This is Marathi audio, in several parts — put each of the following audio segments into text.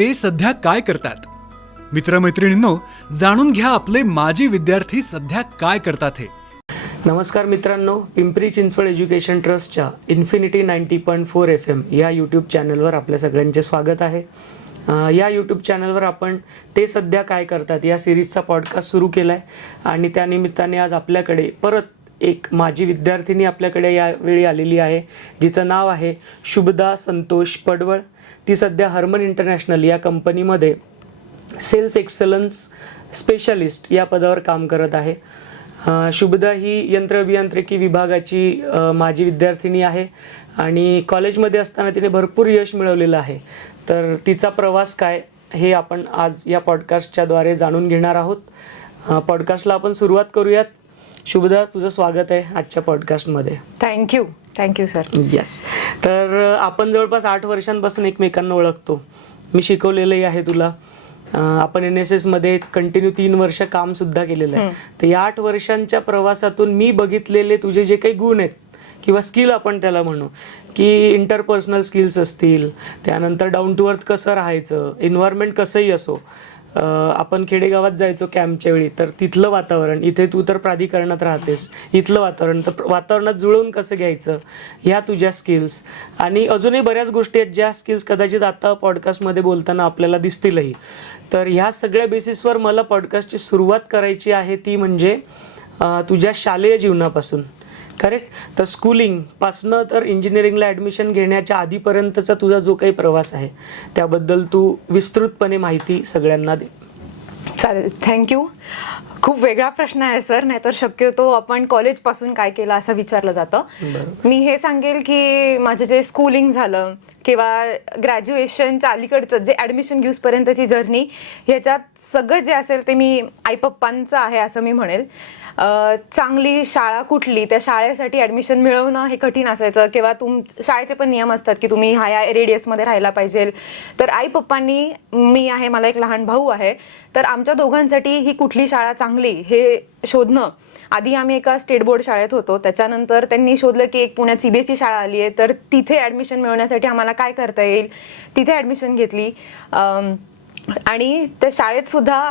ते सध्या काय करतात. मित्रमैत्रिणींनो, जाणून घ्या आपले माजी विद्यार्थी सध्या काय करतात हे. नमस्कार मित्रांनो, पिंपरी चिंचवड एज्युकेशन ट्रस्टच्या इन्फिनिटी 90.4 FM या यूट्यूब चॅनलवर आपल्या सगळ्यांचे स्वागत आहे. या यूट्यूब चॅनलवर आपण ते सध्या काय करतात या सिरीजचा पॉडकास्ट सुरू केला आहे आणि त्यानिमित्ताने आज आपल्याकडे परत एक माजी विद्यार्थिनी आपल्याकडे यावेळी आलेली आहे, जिचं नाव आहे शुभदा संतोष पडवळ. ती सध्या हर्मन इंटरनॅशनल या कंपनीमध्ये सेल्स एक्सलन्स स्पेशलिस्ट या पदावर काम करत आहे. शुभदा ही यंत्र अभियांत्रिकी विभागाची माजी विद्यार्थिनी आहे आणि कॉलेजमध्ये असताना तिने भरपूर यश मिळवलेलं आहे. तर तिचा प्रवास काय हे आपण आज या पॉडकास्टच्या द्वारे जाणून घेणार आहोत. पॉडकास्टला आपण सुरुवात करूयात. शुभदा, तुझं स्वागत आहे आजच्या पॉडकास्टमध्ये. Thank you sir. येस. तर आपण जवळपास 8 वर्षांपासून एकमेकांना ओळखतो. मी शिकवलेलंही आहे तुला. आपण NSS मध्ये कंटिन्यू 3 वर्ष काम सुद्धा केलेलं आहे. तर या 8 वर्षांच्या प्रवासातून मी बघितलेले तुझे जे काही गुण आहेत किंवा स्किल आपण त्याला म्हणू, की इंटरपर्सनल स्किल्स असतील, त्यानंतर डाऊन टू अर्थ कसं राहायचं, एन्व्हायरमेंट कसंही असो. आपण खेडेगावात जायचो कॅम्पच्या वेळी, तर तिथलं वातावरण, इथे तू तर प्राधिकरणात राहतेस, इथलं वातावरण, तर वातावरणात जुळवून कसं घ्यायचं, ह्या तुझ्या स्किल्स आणि अजूनही बऱ्याच गोष्टी आहेत ज्या स्किल्स कदाचित आता पॉडकास्टमध्ये बोलताना आपल्याला दिसतीलही. तर ह्या सगळ्या बेसिसवर मला पॉडकास्टची सुरुवात करायची आहे, ती म्हणजे तुझ्या शालेय जीवनापासून. करेक्ट. तर स्कूलिंगपासनं तर इंजिनिअरिंगला ॲडमिशन घेण्याच्या आधीपर्यंतचा तुझा जो काही प्रवास आहे त्याबद्दल तू विस्तृतपणे माहिती सगळ्यांना दे. चालेल, थँक्यू. खूप वेगळा प्रश्न आहे सर, नाहीतर शक्यतो आपण कॉलेजपासून काय केलं असं विचारलं जातं. मी हे सांगेल की माझं जे स्कूलिंग झालं किंवा ग्रॅज्युएशनच्या अलीकडचं जे ॲडमिशन घेऊसपर्यंतची जर्नी, ह्याच्यात सगळं जे असेल ते मी आईपप्पांचं आहे असं मी म्हणेल. चांगली शाळा कुठली, त्या शाळेसाठी ॲडमिशन मिळवणं हे कठीण असायचं किंवा शाळेचे पण नियम असतात की तुम्ही ह्या रेडियसमध्ये राहायला पाहिजे. तर आई पप्पांनी, मी आहे, मला एक लहान भाऊ आहे, तर आमच्या दोघांसाठी ही कुठली शाळा चांगली हे शोधणं. आधी आम्ही एका स्टेट बोर्ड शाळेत होतो, त्याच्यानंतर त्यांनी शोधलं की एक पुण्यात CBSE शाळा आली आहे, तर तिथे ॲडमिशन मिळवण्यासाठी आम्हाला काय करता येईल, तिथे ॲडमिशन घेतली. आणि त्या शाळेत सुद्धा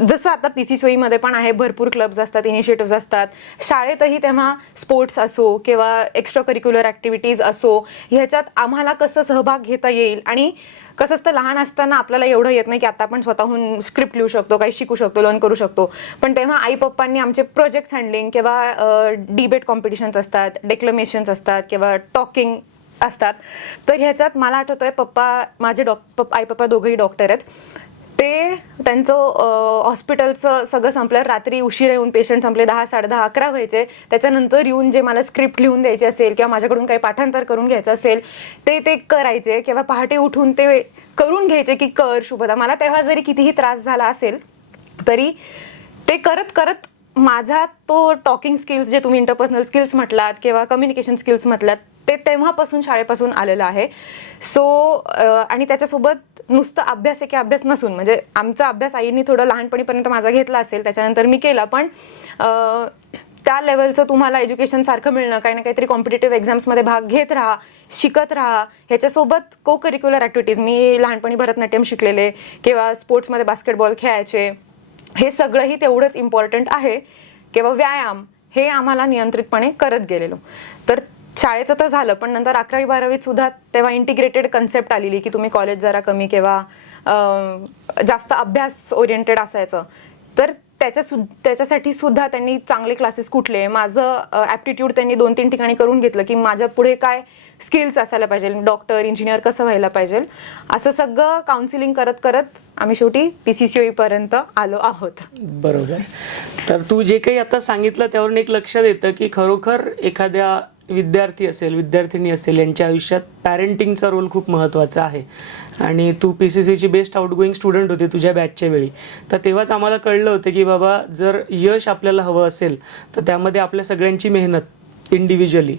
जसं आता PCSOE मध्ये पण आहे, भरपूर क्लब्स असतात, इनिशिएटिव्ह असतात. शाळेतही तेव्हा स्पोर्ट्स असो किंवा एक्स्ट्रा करिक्युलर ॲक्टिव्हिटीज असो, ह्याच्यात आम्हाला कसं सहभाग घेता येईल. आणि कसं असतं, लहान असताना आपल्याला एवढं येत नाही की आता आपण स्वतःहून स्क्रिप्ट लिहू शकतो, काही शिकू शकतो, लर्न करू शकतो. पण तेव्हा आई पप्पांनी आमचे प्रोजेक्ट हँडलिंग किंवा डिबेट कॉम्पिटिशन्स असतात, डेक्लमेशन्स असतात किंवा टॉकिंग असतात. तर ह्याच्यात मला आठवतोय, माझे आई पप्पा दोघंही डॉक्टर आहेत. ते त्यांचं हॉस्पिटलचं सगळं संपलं, रात्री उशिरा येऊन पेशंट संपले, 10, 10:30, 11 व्हायचे. त्याच्यानंतर येऊन जे मला स्क्रिप्ट लिहून द्यायची असेल किंवा माझ्याकडून काही पाठांतर करून घ्यायचं असेल ते करायचे किंवा पहाटे उठून ते करून घ्यायचे की कर शुभदा. मला तेव्हा जरी कितीही त्रास झाला असेल तरी ते करत करत माझा तो टॉकिंग स्किल्स, जे तुम्ही इंटरपर्सनल स्किल्स म्हटलात किंवा कम्युनिकेशन स्किल्स म्हटलात, ते तेव्हापासून शाळेपासून आलेलं आहे. आणि त्याच्यासोबत नुसतं अभ्यास आहे की अभ्यास नसून, म्हणजे आमचा अभ्यास आईंनी थोडं लहानपणीपर्यंत माझा घेतला असेल, त्याच्यानंतर मी केला, पण त्या लेवलचं तुम्हाला एज्युकेशन सारखं मिळणं, काही ना काहीतरी कॉम्पिटेटिव्ह एक्झाम्समध्ये भाग घेत राहा, शिकत राहा. ह्याच्यासोबत को करिक्युलर ॲक्टिव्हिटीज, मी लहानपणी भरतनाट्यम शिकलेले किंवा स्पोर्ट्समध्ये बास्केटबॉल खेळायचे, हे सगळंही तेवढंच इम्पॉर्टंट आहे. किंवा व्यायाम, हे आम्हाला नियंत्रितपणे करत गेलेलो. तर शाळेचं तर झालं, पण नंतर 11वी 12वीत सुद्धा तेव्हा इंटिग्रेटेड कन्सेप्ट आलेली की तुम्ही कॉलेज जरा कमी किंवा जास्त अभ्यास ओरिएंटेड असायचं. तर त्याच्यासाठी सुद्धा त्यांनी चांगले क्लासेस कुठले, माझं ॲप्टिट्यूड त्यांनी 2-3 ठिकाणी करून घेतलं की माझ्या पुढे काय स्किल्स असायला पाहिजे, डॉक्टर, इंजिनियर कसं व्हायला पाहिजे, असं सगळं काउन्सिलिंग करत करत आम्ही शेवटी PCSOE पर्यंत आलो आहोत. बरोबर. तर तू जे काही आता सांगितलं त्यावरून एक लक्षात येतं की खरोखर एखाद्या विद्यार्थी असेल, विद्यार्थिनी असेल, यांच्या आयुष्यात पॅरेंटिंगचा रोल खूप महत्त्वाचा आहे. आणि तू PCCची बेस्ट आउटगोईंग स्टुडंट होते तुझ्या बॅचच्या वेळी. तर तेव्हाच आम्हाला कळलं होतं की बाबा, जर यश आपल्याला हवं असेल तर त्यामध्ये आपल्या सगळ्यांची मेहनत इंडिव्हिज्युअली,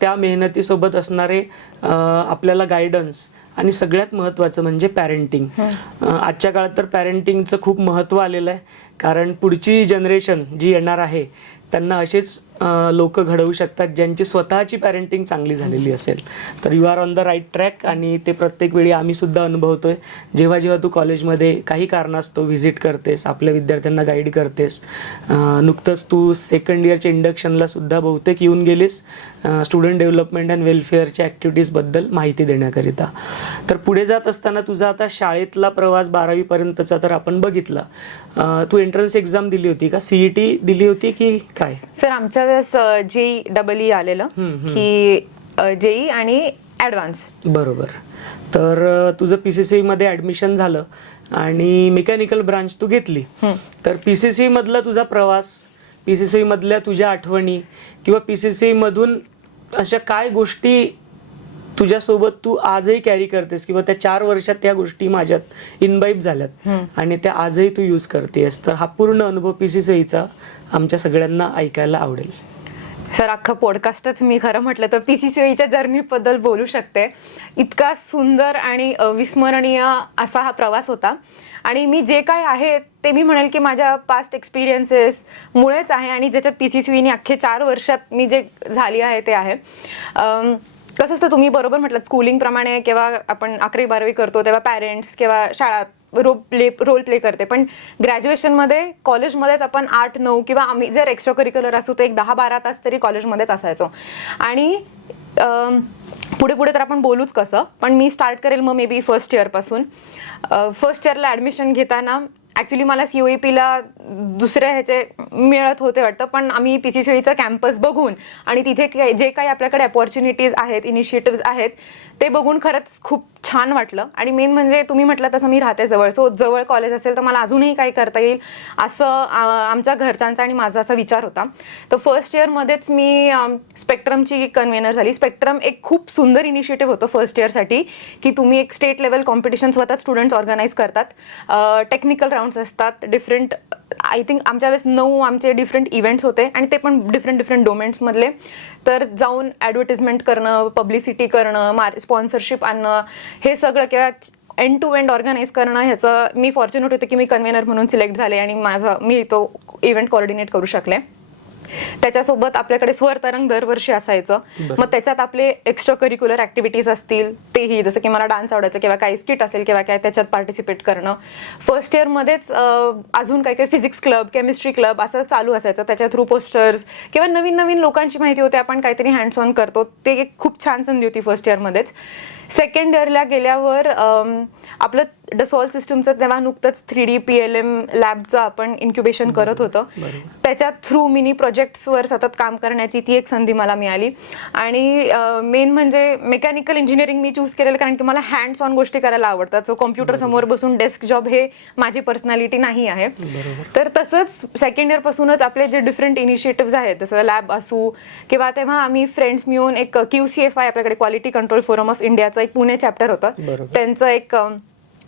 त्या मेहनतीसोबत असणारे आपल्याला गायडन्स आणि सगळ्यात महत्त्वाचं म्हणजे पॅरेंटिंग. आजच्या काळात तर पॅरेंटिंगचं खूप महत्त्व आलेलं आहे, कारण पुढची जनरेशन जी येणार आहे त्यांना असेच लोक घडवू शकतात ज्यांची स्वतःची पॅरेंटिंग चांगली झालेली असेल. तर you are on the right track. आणि ते प्रत्येक वेळी आम्ही सुद्धा अनुभवतोय. जेव्हा जेव्हा तू कॉलेजमध्ये काही कारणास्तव व्हिजिट करतेस, आपल्या विद्यार्थ्यांना गाईड करतेस, नुकतंच तू सेकंड इयरच्या इंडक्शनला सुद्धा बहुतेक येऊन गेलीस स्टुडंट डेव्हलपमेंट अँड वेलफेअरच्या ॲक्टिव्हिटीजबद्दल माहिती देण्याकरिता. तर पुढे जात असताना तुझा आता शाळेतला प्रवास 12वीपर्यंतचा तर आपण बघितला. तू एंट्रन्स एक्झाम दिली होती का, CET दिली होती की काय? सर आमच्या वेळेस JEE आलेलं की JEE आणि ॲडव्हान्स. बरोबर. तर तुझं PCCE मध्ये ॲडमिशन झालं आणि मेकॅनिकल ब्रांच तू घेतली. तर PCCE मधला तुझा प्रवास, PCCE मधल्या तुझ्या आठवणी किंवा PCCE मधून अशा काय गोष्टी तुझ्यासोबत तू आजही कॅरी करतेस किंवा त्या 4 वर्षात त्या गोष्टी माझ्यात इनबाईब झाल्यात आणि त्या आजही तू यूज करतेस, तर हा पूर्ण अनुभव PCCEचा आमच्या सगळ्यांना ऐकायला आवडेल. सर अख्खा पॉडकास्टच मी खरं म्हटलं तर PCCEच्या जर्नीबद्दल बोलू शकते. इतका सुंदर आणि विस्मरणीय असा हा प्रवास होता. आणि मी जे काय आहे ते मी म्हणेल की माझ्या पास्ट एक्सपिरियन्सेस मुळेच आहे आणि ज्याच्यात PCCEने अख्खे 4 वर्षात मी जे झाली आहे ते आहे. कसं असतं, तुम्ही बरोबर म्हटलं, स्कूलिंग प्रमाणे किंवा आपण 11वी 12वी करतो तेव्हा पॅरेंट्स किंवा शाळा रोल प्ले करते, पण ग्रॅज्युएशनमध्ये कॉलेजमध्येच आपण 8-9 किंवा आम्ही जर एक्स्ट्रा करिक्युलर असू तर एक 10-12 तास तरी कॉलेजमध्येच असायचो. आणि पुढे पुढे तर आपण बोलूच कसं, पण मी स्टार्ट करेल मग मे बी फर्स्ट इयरपासून. फर्स्ट इयरला ॲडमिशन घेताना ॲक्च्युली मला COEPला दुसऱ्या ह्याचे मिळत होते वाटतं, पण आम्ही PCCEचा कॅम्पस बघून आणि तिथे जे काही आपल्याकडे अपॉर्च्युनिटीज आहेत, इनिशिएटिव्ज आहेत ते बघून खरंच खूप छान वाटलं. आणि मेन म्हणजे तुम्ही म्हटलं तसं मी राहते जवळ, सो जवळ कॉलेज असेल तर मला अजूनही काय करता येईल असं आमच्या घरच्यांचा आणि माझा असा विचार होता. तर फर्स्ट इयरमध्येच मी स्पेक्ट्रमची कन्व्हेनर झाली. स्पेक्ट्रम एक खूप सुंदर इनिशिएटिव्ह होतं फर्स्ट इयरसाठी, की तुम्ही एक स्टेट लेवल कॉम्पिटिशन स्वतः स्टुडंट्स ऑर्गनाईज करतात, टेक्निकल राऊंड्स असतात, डिफरंट आय थिंक आमच्या वेळेस 9 आमचे डिफरंट इव्हेंट्स होते आणि ते पण डिफरंट डोमेन्समधले. तर जाऊन ॲडव्हर्टिजमेंट करणं, पब्लिसिटी करणं, स्पॉन्सरशिप आणणं, हे सगळं किंवा एंड टू एंड ऑर्गनाईज करणं, ह्याचं मी फॉर्च्युनेट होते की मी कन्व्हेनर म्हणून सिलेक्ट झाले आणि मी तो इव्हेंट कोऑर्डिनेट करू शकले. त्याच्यासोबत आपल्याकडे स्वर तरंग दरवर्षी असायचं. मग त्याच्यात आपले एक्स्ट्रा करिक्युलर ऍक्टिव्हिटीज असतील तेही, जसं की मला डान्स आवडायचं किंवा काही स्किट असेल किंवा काय, त्याच्यात पार्टिसिपेट करणं. फर्स्ट इयरमध्येच अजून काही काही फिजिक्स क्लब, केमिस्ट्री क्लब असं चालू असायचं. त्याच्या थ्रू पोस्टर्स किंवा नवीन नवीन लोकांची माहिती होते, आपण काहीतरी हँड्स ऑन करतो, ते एक खूप छान संधी होती फर्स्ट इयरमध्येच. सेकंड इयरला गेल्यावर आपलं डसॉल सिस्टमचं तेव्हा नुकतंच 3D PLM लॅबचं आपण इन्क्युबेशन करत होतं. त्याच्या थ्रू मिनी प्रोजेक्ट्सवर सतत काम करण्याची ती एक संधी मला मिळाली. आणि मेन म्हणजे मेकॅनिकल इंजिनिअरिंग मी चूज केलेलं कारण की मला हँड्स ऑन गोष्टी करायला आवडतात. सो कॉम्प्युटर समोर बसून डेस्क जॉब हे माझी पर्सनॅलिटी नाही आहे. तर तसंच सेकंड इयरपासूनच आपले जे डिफरंट इनिशिएटिव्ह आहेत, जसं लॅब असू किंवा तेव्हा आम्ही फ्रेंड्स मिळून एक QCFI आपल्याकडे क्वालिटी कंट्रोल फोरम ऑफ इंडियाचं एक पुणे चॅप्टर होतं, त्यांचं एक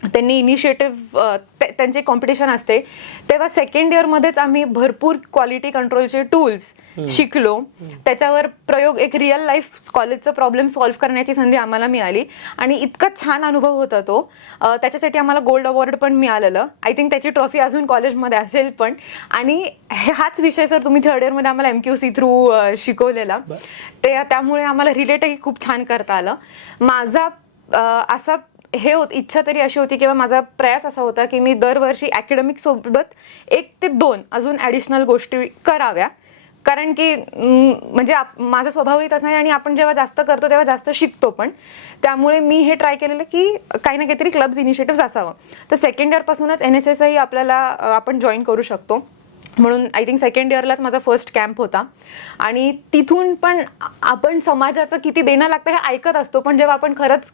त्यांनी इनिशिएटिव्ह, त्यांचे कॉम्पिटिशन असते. तेव्हा सेकंड इयरमध्येच आम्ही भरपूर क्वालिटी कंट्रोलचे टूल्स शिकलो. त्याच्यावर प्रयोग, एक रिअल लाईफ कॉलेजचं प्रॉब्लेम सॉल्व्ह करण्याची संधी आम्हाला मिळाली आणि इतका छान अनुभव होता तो. त्याच्यासाठी आम्हाला गोल्ड अवॉर्ड पण मिळालेलं. आय थिंक त्याची ट्रॉफी अजून कॉलेजमध्ये असेल पण. आणि हाच विषय सर तुम्ही थर्ड इयरमध्ये आम्हाला MQC थ्रू शिकवलेला, त्यामुळे आम्हाला रिलेटही खूप छान करता आलं. माझा असा इच्छा तरी अशी होती किंवा माझा प्रयास असा होता की मी दरवर्षी अकॅडमिक सोबत 1 ते 2 अजून ॲडिशनल गोष्टी कराव्या, कारण की म्हणजे माझा स्वभावही तसा आहे आणि आपण जेव्हा जास्त करतो तेव्हा जास्त शिकतो पण. त्यामुळे मी हे ट्राय केलेलं की काही ना काहीतरी क्लब्स इनिशिएटिव्ह असावं. तर सेकंड इयरपासूनच NSSही आपल्याला आपण जॉईन करू शकतो, म्हणून आय थिंक सेकंड इयरलाच माझा फर्स्ट कॅम्प होता. आणि तिथून पण आपण समाजाचं किती देणं लागतं हे ऐकत असतो, पण जेव्हा आपण खरंच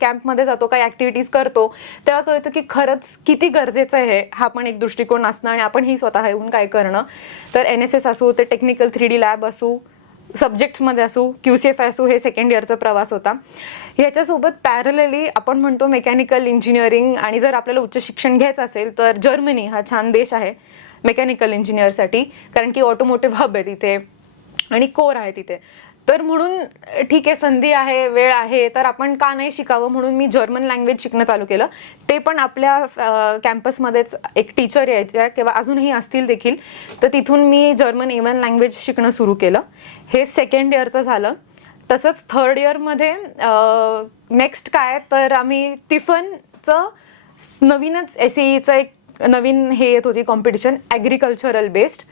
कॅम्पमध्ये जातो, काही ॲक्टिव्हिटीज करतो, तेव्हा कळतं की खरंच किती गरजेचं आहे. हा पण एक दृष्टिकोन असणं आणि आपण ही स्वतः येऊन काय करणं. तर NSS असू, ते टेक्निकल 3D लॅब असू, सब्जेक्ट्समध्ये असू, QCFI असू, हे सेकंड इयरचा प्रवास होता. ह्याच्यासोबत पॅरलली आपण म्हणतो मेकॅनिकल इंजिनिअरिंग, आणि जर आपल्याला उच्च शिक्षण घ्यायचं असेल तर जर्मनी हा छान देश आहे मेकॅनिकल इंजिनिअरसाठी, कारण की ऑटोमोटिव्ह हब आहे तिथे आणि कोर आहे तिथे. तर म्हणून ठीक आहे, संधी आहे, वेळ आहे, तर आपण का नाही शिकावं म्हणून मी जर्मन लँग्वेज शिकणं चालू केलं. ते पण आपल्या कॅम्पसमध्येच एक टीचर यायच्या किंवा अजूनही असतील देखील, तर तिथून मी जर्मन A1 लँग्वेज शिकणं सुरू केलं. हे 2nd इयरचं झालं. तसंच 3rd इयरमध्ये नेक्स्ट काय, तर आम्ही तिफनचं नवीनच SAEचं एक नवीन हे येत होती कॉम्पिटिशन, ॲग्रिकल्चरल बेस्ड.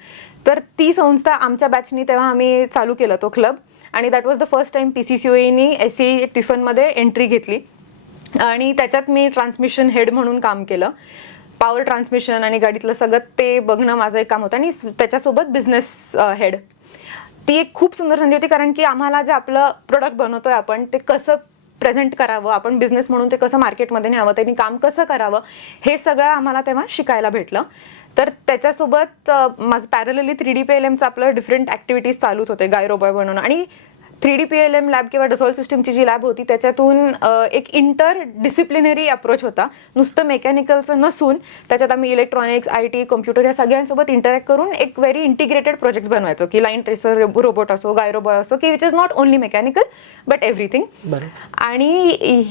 तर ती संस्था आमच्या बॅचनी तेव्हा आम्ही चालू केलं तो क्लब, आणि that was the first time PCCOEनी SAE टिफनमध्ये एंट्री घेतली. आणि त्याच्यात मी ट्रान्समिशन हेड म्हणून काम केलं. पॉवर ट्रान्समिशन आणि गाडीतलं सगळं ते बघणं माझं एक काम होतं, आणि त्याच्यासोबत बिझनेस हेड. ती एक खूप सुंदर संधी होती, कारण की आम्हाला जे आपलं प्रोडक्ट बनवतोय आपण ते कसं प्रेझेंट करावं, आपण बिझनेस म्हणून ते कसं मार्केटमध्ये न्यावं, त्यांनी काम कसं करावं, हे सगळं आम्हाला तेव्हा शिकायला भेटलं. तर त्याच्यासोबत माझं पॅरलली 3D PLMचं आपलं डिफरंट ॲक्टिव्हिटीज चालूच होते, गायरोबॉय बनवणं. आणि 3D PLM लॅब किंवा डसॉल्ट सिस्टमची जी लॅब होती त्याच्यातून एक इंटर डिसिप्लिनरी अप्रोच होता. नुसतं मेकॅनिकलचं नसून त्याच्यात आम्ही इलेक्ट्रॉनिक्स, IT, कम्प्युटर या सगळ्यांसोबत इंटरॅक्ट करून एक व्हेरी इंटिग्रेटेड प्रोजेक्ट बनवायचो, की लाईन ट्रेसर रोबोट असो, गायरोबॉय असो, की which is not only mechanical but everything. आणि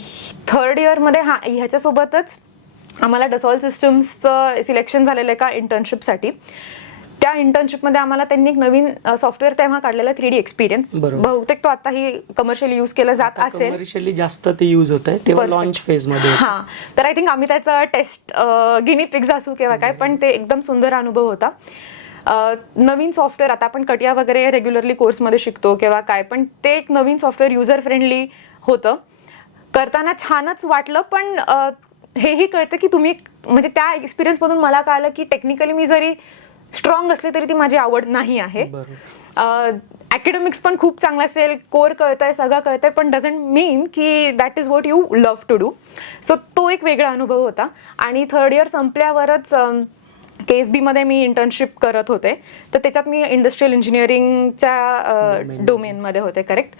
3rd इयरमध्ये ह्याच्यासोबतच आम्हाला डसॉल्ट सिस्टम्सचं सिलेक्शन झालेलं आहे का इंटर्नशिपसाठी. त्या इंटर्नशिपमध्ये आम्हाला त्यांनी एक नवीन सॉफ्टवेअर तेव्हा काढलेला 3D एक्सपिरियन्स. बहुतेक तो आताही कमर्शियली यूज केला जात असेल, कमर्शियली जास्त ते यूज होत आहे तेव्हा लॉन्च फेज मध्ये. हां, तर आय थिंक आम्ही त्याचा टेस्ट गिनी पिग्स असू किंवा काय, पण ते एकदम सुंदर अनुभव होता. नवीन सॉफ्टवेअर, आता आपण कटिया वगैरे रेग्युलरली कोर्समध्ये शिकतो किंवा काय, पण ते एक नवीन सॉफ्टवेअर युजर फ्रेंडली होतं. करताना छानच वाटलं, पण हेही कळतं की तुम्ही, म्हणजे त्या एक्सपिरियन्समधून मला कळालं की टेक्निकली मी जरी स्ट्रॉंग असले तरी ती माझी आवड नाही आहे. अकॅडमिक्स पण खूप चांगलं असेल, कोर कळतंय, सगळं कळतंय, पण डझंट मीन की that is what you love to do. So तो एक वेगळा अनुभव होता. आणि 3rd इयर संपल्यावरच KSB मध्ये मी इंटर्नशिप करत होते, तर त्याच्यात मी इंडस्ट्रियल इंजिनिअरिंगच्या डोमेनमध्ये होते, करेक्ट.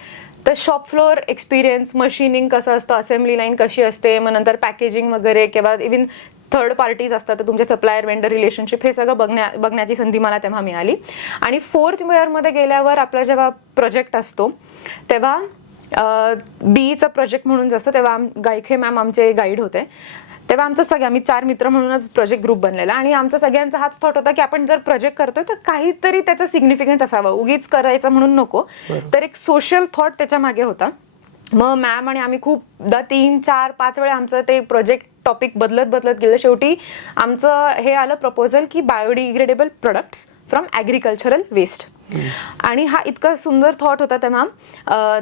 तर शॉप फ्लोअर एक्सपिरियन्स, मशीनिंग कसं असतं, असेंब्ली लाईन कशी असते, मग नंतर पॅकेजिंग वगैरे, किंवा इव्हन थर्ड पार्टीज असतात, तर तुमचे सप्लायर वेंडर रिलेशनशिप, हे सगळं बघण्याची संधी मला तेव्हा मिळाली. आणि 4th इयरमध्ये गेल्यावर आपला जेव्हा प्रोजेक्ट असतो तेव्हा BEचा प्रोजेक्ट म्हणून जो असतो, तेव्हा गायखे मॅम आमचे गाईड होते. तेव्हा आमचं आम्ही 4 मित्र म्हणूनच प्रोजेक्ट ग्रुप बनलेला, आणि आमचा सगळ्यांचा हाच थॉट होता की आपण जर प्रोजेक्ट करतोय तर काहीतरी त्याचं सिग्निफिकन्स असावं, उगीच करायचं म्हणून नको. तर एक सोशल थॉट त्याच्या मागे होता. मग मॅम आणि आम्ही खूपदा 3, 4, 5 वेळा आमचं ते प्रोजेक्ट टॉपिक बदलत गेलं. शेवटी आमचं हे आलं प्रपोजल की biodegradable products from agricultural waste. आणि हा इतका सुंदर थॉट होता तेव्हा.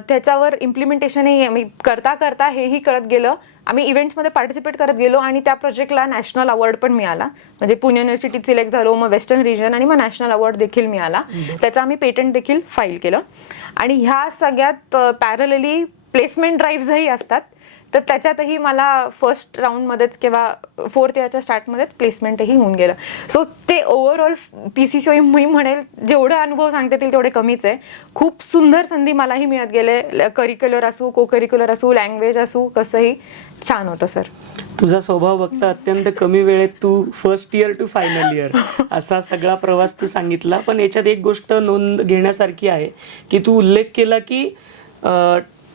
त्याच्यावर इम्प्लिमेंटेशनही आम्ही करता हेही कळत गेलं. आम्ही इव्हेंट्समध्ये पार्टिसिपेट करत गेलो, आणि त्या प्रोजेक्टला नॅशनल अवॉर्ड पण मिळाला. म्हणजे पुणे युनिव्हर्सिटीत सिलेक्ट झालो, मग वेस्टर्न रिजन, आणि मग नॅशनल अवॉर्ड देखील मिळाला. त्याचं आम्ही पेटंट देखील फाईल केलं. आणि ह्या सगळ्यात पॅरलली प्लेसमेंट ड्राईव्हही असतात, तर त्याच्यातही मला फर्स्ट राऊंडमध्येच किंवा 4th इयरच्या स्टार्टमध्येच प्लेसमेंटही होऊन गेलं. सो ते ओव्हरऑल PCCOE मी म्हणेल जेवढे अनुभव सांगता येतील तेवढे कमीच आहे. खूप सुंदर संधी मलाही मिळत गेले, करिक्युलर असू, को करिक्युलर असू, लँग्वेज असू, कसंही छान होतं सर. तुझा स्वभाव बघता अत्यंत कमी वेळेत तू first year to final year असा सगळा प्रवास तू सांगितला. पण याच्यात एक गोष्ट नोंद घेण्यासारखी आहे की तू उल्लेख केला की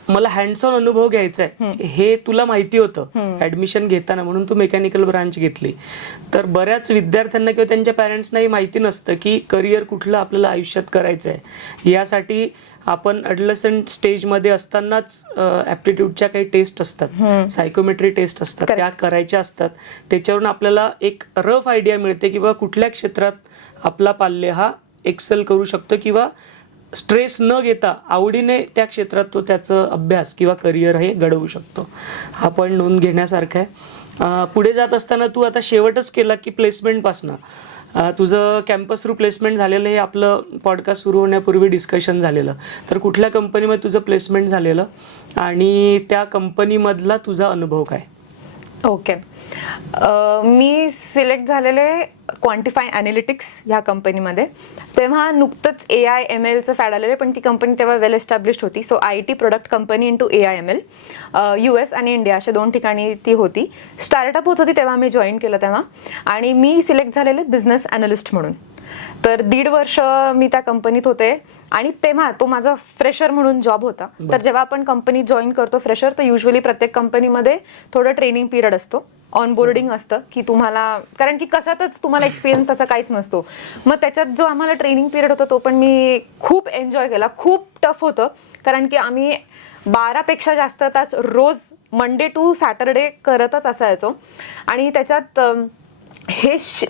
मला हँड्स ऑन अनुभव घ्यायचा आहे, हे तुला माहिती होतं ऍडमिशन घेताना, म्हणून तू मेकॅनिकल ब्रांच घेतली. तर बऱ्याच विद्यार्थ्यांना किंवा त्यांच्या पॅरेंट्सनाही माहिती नसतं की करिअर कुठलं आपल्याला आयुष्यात करायचं आहे. यासाठी आपण ॲडोलसंट स्टेजमध्ये असतानाच ॲप्टिट्यूडच्या काही टेस्ट असतात, सायकोमेट्री टेस्ट असतात, त्या करायच्या असतात. त्याच्यावरून आपल्याला एक रफ आयडिया मिळते की बाबा कुठल्या क्षेत्रात आपला पाल्य हा एक्सेल करू शकतो, किंवा स्ट्रेस न घेता आवडीने त्या क्षेत्रात तो त्याचं अभ्यास किंवा करिअर हे घडवू शकतो. हा पण नोंद घेण्यासारखा आहे. पुढे जात असताना तू आता शेवटच केला की प्लेसमेंटपासनं तुझं कॅम्पस थ्रू प्लेसमेंट झालेलं, हे आपलं पॉडकास्ट सुरू होण्यापूर्वी डिस्कशन झालेलं. तर कुठल्या कंपनीमध्ये तुझं प्लेसमेंट झालेलं आणि त्या कंपनीमधला तुझा अनुभव काय? ओके, मी सिलेक्ट झालेले क्वांटिफाय ॲनालिटिक्स ह्या कंपनीमध्ये. तेव्हा नुकतंच AI/MLचं फॅड आलेलं, पण ती कंपनी तेव्हा वेल एस्टॅब्लिश्ड होती. So IT product company into AI/ML. US आणि इंडिया अशा 2 ठिकाणी ती होती. स्टार्टअप होत होती तेव्हा मी जॉईन केलं तेव्हा, आणि मी सिलेक्ट झालेले बिझनेस ॲनालिस्ट म्हणून. तर 1.5 वर्ष मी त्या कंपनीत होते. आणि तेव्हा तो माझा फ्रेशर म्हणून जॉब होता. तर जेव्हा आपण कंपनी जॉईन करतो फ्रेशर, तर युजली प्रत्येक कंपनीमध्ये थोडं ट्रेनिंग पिरियड असतो, ऑनबोर्डिंग असतं, की तुम्हाला, कारण की कशातच तुम्हाला एक्सपिरियन्स तसा काहीच नसतो. मग त्याच्यात जो आम्हाला ट्रेनिंग पिरियड होता तो पण मी खूप एन्जॉय केला. खूप टफ होतं, कारण की आम्ही 12पेक्षा जास्त तास रोज मंडे टू सॅटरडे करतच असायचो. आणि त्याच्यात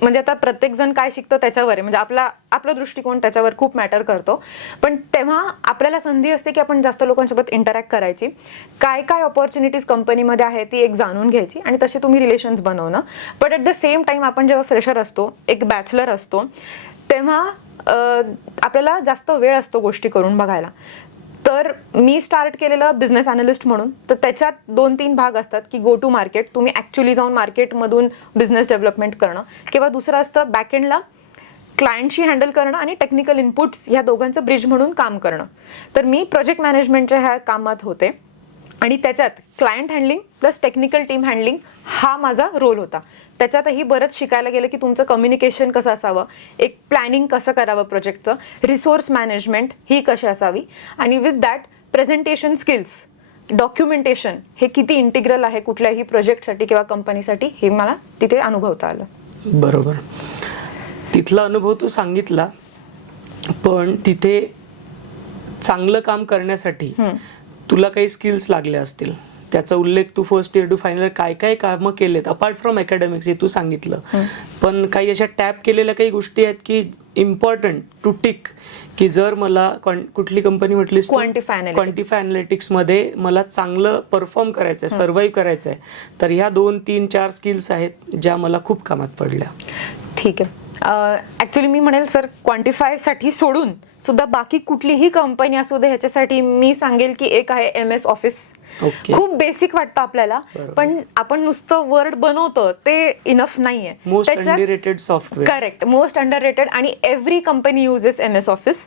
म्हणजे आता प्रत्येक जण काय शिकतो त्याच्यावर आहे, म्हणजे आपला दृष्टिकोन त्याच्यावर खूप मॅटर करतो. पण तेव्हा आपल्याला संधी असते की आपण जास्त लोकांसोबत इंटरॅक्ट करायची, काय काय ऑपॉर्च्युनिटीज कंपनीमध्ये आहे ती एक जाणून घ्यायची आणि तसे तुम्ही रिलेशन्स बनवणं. But at the same time आपण जेव्हा फ्रेशर असतो, एक बॅचलर असतो, तेव्हा आपल्याला जास्त वेळ असतो गोष्टी करून बघायला. तर मी स्टार्ट केलेलं बिझनेस अनालिस्ट म्हणून. तर त्याच्यात 2-3 भाग असतात की गो टू मार्केट, तुम्ही ॲक्च्युली जाऊन मार्केटमधून बिझनेस डेव्हलपमेंट करणं, किंवा दुसरं असतं बॅकएंडला क्लायंटशी हँडल करणं आणि टेक्निकल इनपुट्स ह्या दोघांचं ब्रिज म्हणून काम करणं. तर मी प्रोजेक्ट मॅनेजमेंटच्या ह्या कामात होते आणि त्याच्यात client handling plus technical team handling हा माझा रोल होता. त्याच्यातही बरंच शिकायला गेलं की तुमचं कम्युनिकेशन कसं असावं, एक प्लॅनिंग कसं करावं प्रोजेक्टचं, रिसोर्स मॅनेजमेंट ही कशी असावी, आणि with that presentation skills, documentation हे किती इंटिग्रल आहे कुठल्याही प्रोजेक्टसाठी किंवा कंपनीसाठी, हे मला तिथे अनुभवता आलं. बरोबर. तिथला अनुभव तू सांगितला, पण तिथे चांगलं काम करण्यासाठी तुला काही स्किल्स लागले असतील, त्याचा उल्लेख तू first year to final year काय काय कामं केलेत अपार्ट फ्रॉम अकॅडमिक्स हे तू सांगितलं. पण काही अशा टॅप केलेल्या काही गोष्टी आहेत की इम्पॉर्टंट टू टिक, की जर मला कुठली कंपनी म्हटलीस क्वांटिफाय अनालिटिक्स मध्ये मला चांगलं परफॉर्म करायचं आहे, सर्व्हाइव्ह करायचं आहे, तर ह्या 2-3-4 स्किल्स आहेत ज्या मला खूप कामात पडल्या. ठीक आहे. ऍक्च्युली मी म्हणेल सर, क्वांटिफायसाठी सोडून सुद्धा बाकी कुठलीही कंपनी असू दे ह्याच्यासाठी मी सांगेल की एक आहे MS ऑफिस. खूप बेसिक वाटतं आपल्याला, पण आपण नुसतं वर्ड बनवतो ते इनफ नाहीये. Most underrated software. Correct, most underrated, आणि every company uses MS office.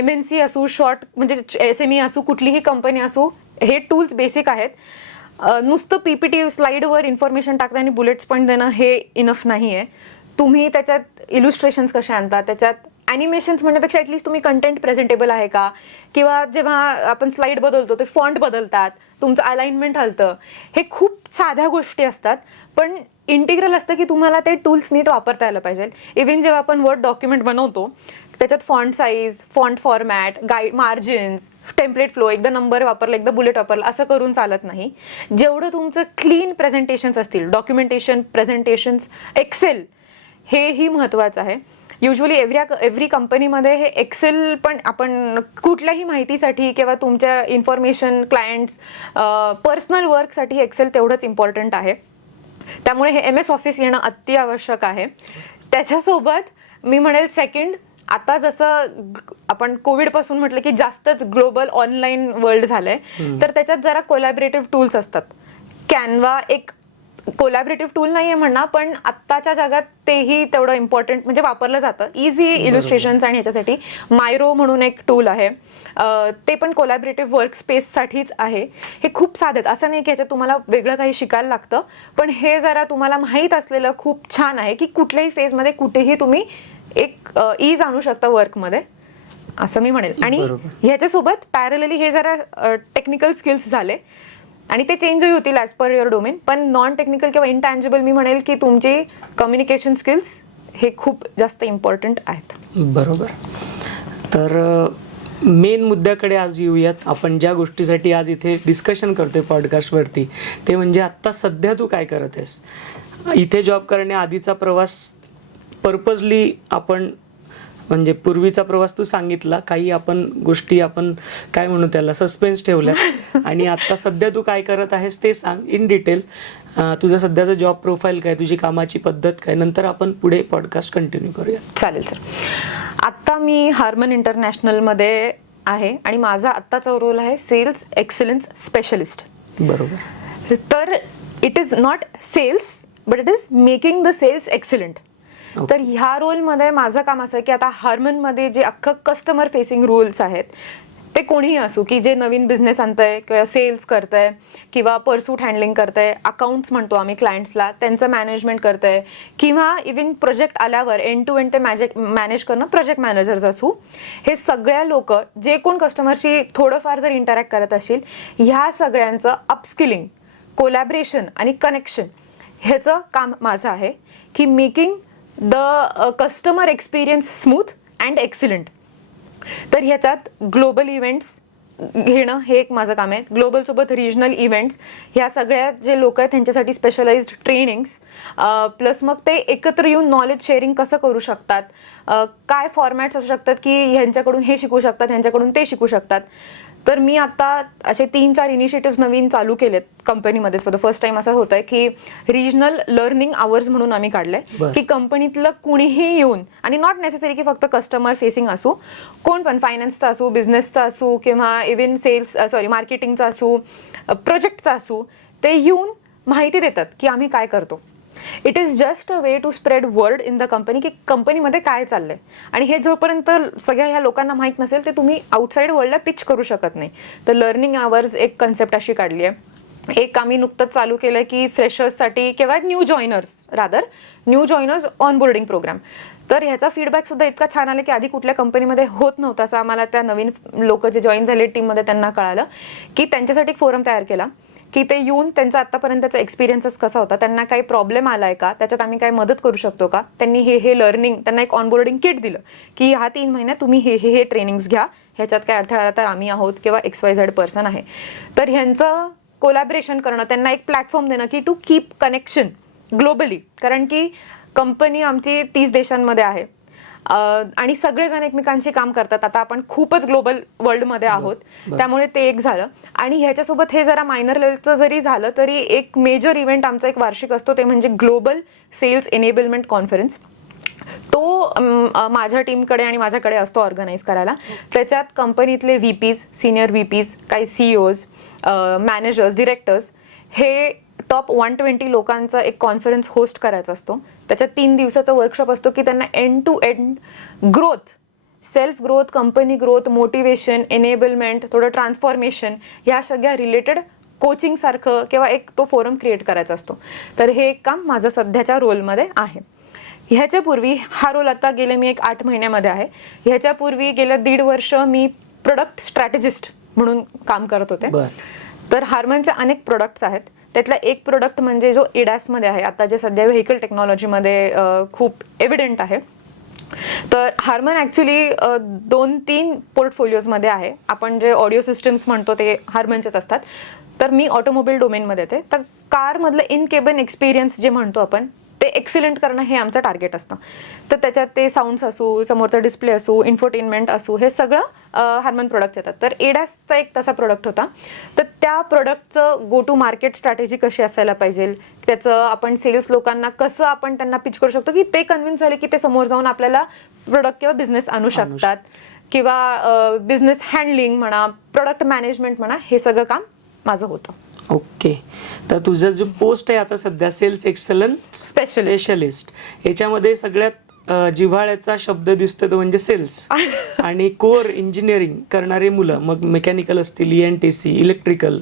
MNC असू, शॉर्ट म्हणजे SME असू, कुठलीही कंपनी असू, हे टूल्स बेसिक आहेत. नुसतं PPT स्लाइडवर इन्फॉर्मेशन टाकणं आणि बुलेट्स पॉईंट देणं हे इनफ नाहीये. तुम्ही त्याच्यात इलुस्ट्रेशन्स कसे आणता, त्याच्यात ॲनिमेशन्स म्हणण्यापेक्षा ॲटलिस्ट तुम्ही कंटेंट प्रेझेंटेबल आहे का, किंवा जेव्हा आपण स्लाइड बदलतो ते फॉन्ट बदलतात, तुमचं अलाइनमेंट हलतं, हे खूप साध्या गोष्टी असतात. पण इंटिग्रल असतं की तुम्हाला ते टूल्स नीट वापरता यायला पाहिजे. इव्हन जेव्हा आपण वर्ड डॉक्युमेंट बनवतो त्याच्यात font size, font format, guide, margins, template flow, एकदा नंबर वापरला एकदा बुलेट वापरला असं करून चालत नाही. जेवढं तुमचं क्लीन प्रेझेंटेशन्स असतील, डॉक्युमेंटेशन, प्रेझेंटेशन्स, एक्सेल हेही महत्त्वाचं आहे. युजली एव्हरी कंपनीमध्ये हे एक्सेल पण आपण कुठल्याही माहितीसाठी किंवा तुमच्या इन्फॉर्मेशन, क्लायंट्स, पर्सनल वर्कसाठी एक्सेल तेवढंच इम्पॉर्टंट आहे. त्यामुळे हे MS ऑफिस येणं अत्यावश्यक आहे. त्याच्यासोबत मी म्हणेल सेकंड, आता जसं आपण कोविडपासून म्हटलं की जास्तच ग्लोबल ऑनलाईन वर्ल्ड झालंय, तर त्याच्यात जरा कोलॅबरेटिव्ह टूल्स असतात. कॅनवा एक कोलॅबरेटिव्ह टूल नाहीये म्हणा, पण आत्ताच्या जगात तेही तेवढं इम्पॉर्टंट म्हणजे वापरलं जातं इझी इलुस्ट्रेशन्स. आणि ह्याच्यासाठी मायरो म्हणून एक टूल आहे, ते पण कोलॅबरेटिव्ह वर्क स्पेससाठीच आहे. हे खूप साधे आहेत, असं नाही की ह्याच्यात तुम्हाला वेगळं काही शिकायला लागतं, पण हे जरा तुम्हाला माहीत असलेलं खूप छान आहे की कुठल्याही फेजमध्ये कुठेही तुम्ही एक ईज आणू शकता वर्कमध्ये, असं मी म्हणेल. आणि ह्याच्यासोबत पॅरलली हे जरा टेक्निकल स्किल्स झाले आणि ते चेंजही होतील ॲज पर युअर डोमेन. पण नॉन टेक्निकल किंवा इनटँजिबल मी म्हणेल की तुमची कम्युनिकेशन स्किल्स हे खूप जास्त इम्पॉर्टंट आहेत. बरोबर. तर मेन मुद्द्याकडे आज येऊयात. आपण ज्या गोष्टीसाठी आज इथे डिस्कशन करतोय पॉडकास्टवरती, ते म्हणजे आत्ता सध्या तू काय करत आहेस. इथे जॉब करण्याआधीचा प्रवास पर्पजली आपण, म्हणजे पूर्वीचा प्रवास तू सांगितला, काही आपण गोष्टी आपण काय म्हणू त्याला सस्पेन्स ठेवल्या, आणि आता सध्या तू काय करत आहेस ते सांग इन डिटेल. तुझं सध्याचं जॉब प्रोफाईल काय, तुझी कामाची पद्धत काय, नंतर आपण पुढे पॉडकास्ट कंटिन्यू करूया. चालेल सर. आत्ता मी हार्मन इंटरनॅशनलमध्ये आहे आणि माझा आत्ताचा रोल आहे सेल्स एक्सलन्स स्पेशलिस्ट. बरोबर. तर it is not sales but it is making the sales excellent. तर ह्या रोलमध्ये माझं काम असं आहे की आता हार्मनमध्ये जे अख्खं कस्टमर फेसिंग रोल्स आहेत ते कोणीही असू, की जे नवीन बिझनेस आणतंय किंवा सेल्स करतंय किंवा परसूट हँडलिंग करतंय, अकाउंट्स म्हणतो आम्ही क्लायंट्सला, त्यांचं मॅनेजमेंट करतंय, किंवा इव्हन प्रोजेक्ट आल्यावर एंड टू एंड ते मॅनेज करणं प्रोजेक्ट मॅनेजर्स असू, हे सगळ्या लोक जे कोण कस्टमरशी थोडंफार जर इंटरॅक्ट करत असतील, ह्या सगळ्यांचं अपस्किलिंग, कोलॅबरेशन आणि कनेक्शन ह्याचं काम माझं आहे, की making the customer experience smooth and excellent. तर ह्याच्यात ग्लोबल इव्हेंट्स घेणं हे एक माझं काम आहे. ग्लोबल सोबत रिजनल इव्हेंट्स, ह्या सगळ्या जे लोक आहेत त्यांच्यासाठी स्पेशलाइज्ड ट्रेनिंग्स, प्लस मग ते एकत्र येऊन नॉलेज शेअरिंग कसं करू शकतात, काय फॉर्मॅट्स असू शकतात की ह्यांच्याकडून हे शिकू शकतात, ह्यांच्याकडून ते शिकू शकतात. तर मी आता असे 3-4 इनिशिएटिव्ह नवीन चालू केलेत कंपनीमध्ये. फॉर द फर्स्ट टाइम असं होत आहे की रिजनल लर्निंग आवर्स म्हणून आम्ही काढले, की कंपनीतलं कुणीही येऊन, आणि नॉट नेसेसरी की फक्त कस्टमर फेसिंग असू, कोण पण फायनान्सचा असू, बिझनेसचा असू, किंवा इव्हन मार्केटिंगचा असू, प्रोजेक्टचा असू, ते येऊन माहिती देतात की आम्ही काय करतो. It is just a way to spread word in the company की कंपनीमध्ये काय चाललंय. आणि हे जोपर्यंत सगळ्या ह्या लोकांना माहीत नसेल ते तुम्ही आउटसाईड वर्ल्डला पिच करू शकत नाही. तर लर्निंग आवर्स एक कन्सेप्ट अशी काढली आहे. एक आम्ही नुकतंच चालू केलं की फ्रेशर्ससाठी किंवा न्यू जॉईनर्स ऑनबोर्डिंग प्रोग्राम. तर ह्याचा फीडबॅक सुद्धा इतका छान आला की आधी कुठल्या कंपनीमध्ये होत नव्हतं असं आम्हाला त्या नवीन लोक जे जॉईन झाले टीममध्ये त्यांना कळालं, की त्यांच्यासाठी एक फोरम तयार केला की ते येऊन त्यांचा आतापर्यंतचा एक्सपिरियन्सेस कसा होता, त्यांना काही प्रॉब्लेम आलाय का, त्याच्यात आम्ही काय मदत करू शकतो का. त्यांनी हे लर्निंग, त्यांना एक ऑनबोर्डिंग किट दिलं की ह्या 3 महिन्यात तुम्ही हे ट्रेनिंग्स घ्या, ह्याच्यात काय अडथळा आला तर आम्ही आहोत किंवा XYZ पर्सन आहे. तर ह्यांचं कोलॅबरेशन करणं, त्यांना एक प्लॅटफॉर्म देणं की टू कीप कनेक्शन ग्लोबली, कारण की कंपनी आमची 30 देशांमध्ये आहे आणि सगळेजण एकमेकांशी काम करतात. आता आपण खूपच ग्लोबल वर्ल्डमध्ये आहोत, त्यामुळे ते एक झालं. आणि ह्याच्यासोबत हे जरा मायनर लेवलचं जरी झालं तरी एक मेजर इव्हेंट आमचा एक वार्षिक असतो, ते म्हणजे ग्लोबल सेल्स एनेबलमेंट कॉन्फरन्स. तो माझ्या टीमकडे आणि माझ्याकडे असतो ऑर्गनाईज करायला. त्याच्यात कंपनीतले VPs, सिनियर VPs, काही CEOs, मॅनेजर्स, डिरेक्टर्स, हे टॉप 120 लोकांचा एक कॉन्फरन्स होस्ट करायचा असतो. त्याच्यात 3 दिवसाचा वर्कशॉप असतो की त्यांना end to end growth, self growth, company growth, motivation, enablement, थोडं ट्रान्सफॉर्मेशन, ह्या सगळ्या रिलेटेड कोचिंग सारखं किंवा एक तो फोरम क्रिएट करायचा असतो. तर हे एक काम माझं सध्याच्या रोलमध्ये आहे. ह्याच्यापूर्वी हा रोल आता गेले मी एक 8 महिन्यामध्ये आहे. ह्याच्यापूर्वी गेल्या 1.5 वर्ष मी प्रोडक्ट स्ट्रॅटेजिस्ट म्हणून काम करत होते. तर हार्मनचे अनेक प्रोडक्ट्स आहेत. त्यातला एक प्रोडक्ट म्हणजे जो ADASमध्ये आहे, आता जे सध्या व्हेकल टेक्नॉलॉजीमध्ये खूप एव्हिडंट आहे. तर हार्मन ॲक्च्युली 2-3 पोर्टफोलिओजमध्ये आहे. आपण जे ऑडिओ सिस्टम्स म्हणतो ते हार्मनचेच असतात. तर मी ऑटोमोबाईल डोमेनमध्ये येते. तर कारमधलं इन केबिन एक्सपिरियन्स जे म्हणतो आपण ते एक्सिलंट करणं हे आमचं टार्गेट असतं. तर त्याच्यात ते साऊंड्स असू, समोरचा डिस्प्ले असू, इन्फोटेनमेंट असू, हे सगळं हार्मन प्रोडक्ट्स येतात. तर ADASचा एक तसा प्रोडक्ट होता. तर त्या प्रोडक्टचं गो टू मार्केट स्ट्रॅटेजी कशी असायला पाहिजे, त्याचं आपण सेल्स लोकांना कसं आपण त्यांना पिच करू शकतो की ते कन्व्हिन्स झाले की ते समोर जाऊन आपल्याला प्रोडक्ट किंवा बिझनेस आणू शकतात, किंवा बिझनेस हँडलिंग म्हणा, प्रोडक्ट मॅनेजमेंट म्हणा, हे सगळं काम माझं होतं. ओके. तर तुझं जो पोस्ट आहे आता सध्या सेल्स एक्सलन्स स्पेशलिस्ट, याच्यामध्ये सगळ्यात जिव्हाळ्याचा शब्द दिसतो तो म्हणजे सेल्स. आणि कोर इंजिनिअरिंग करणारे मुलं, मग मेकॅनिकल असतील, ENTC, इलेक्ट्रिकल,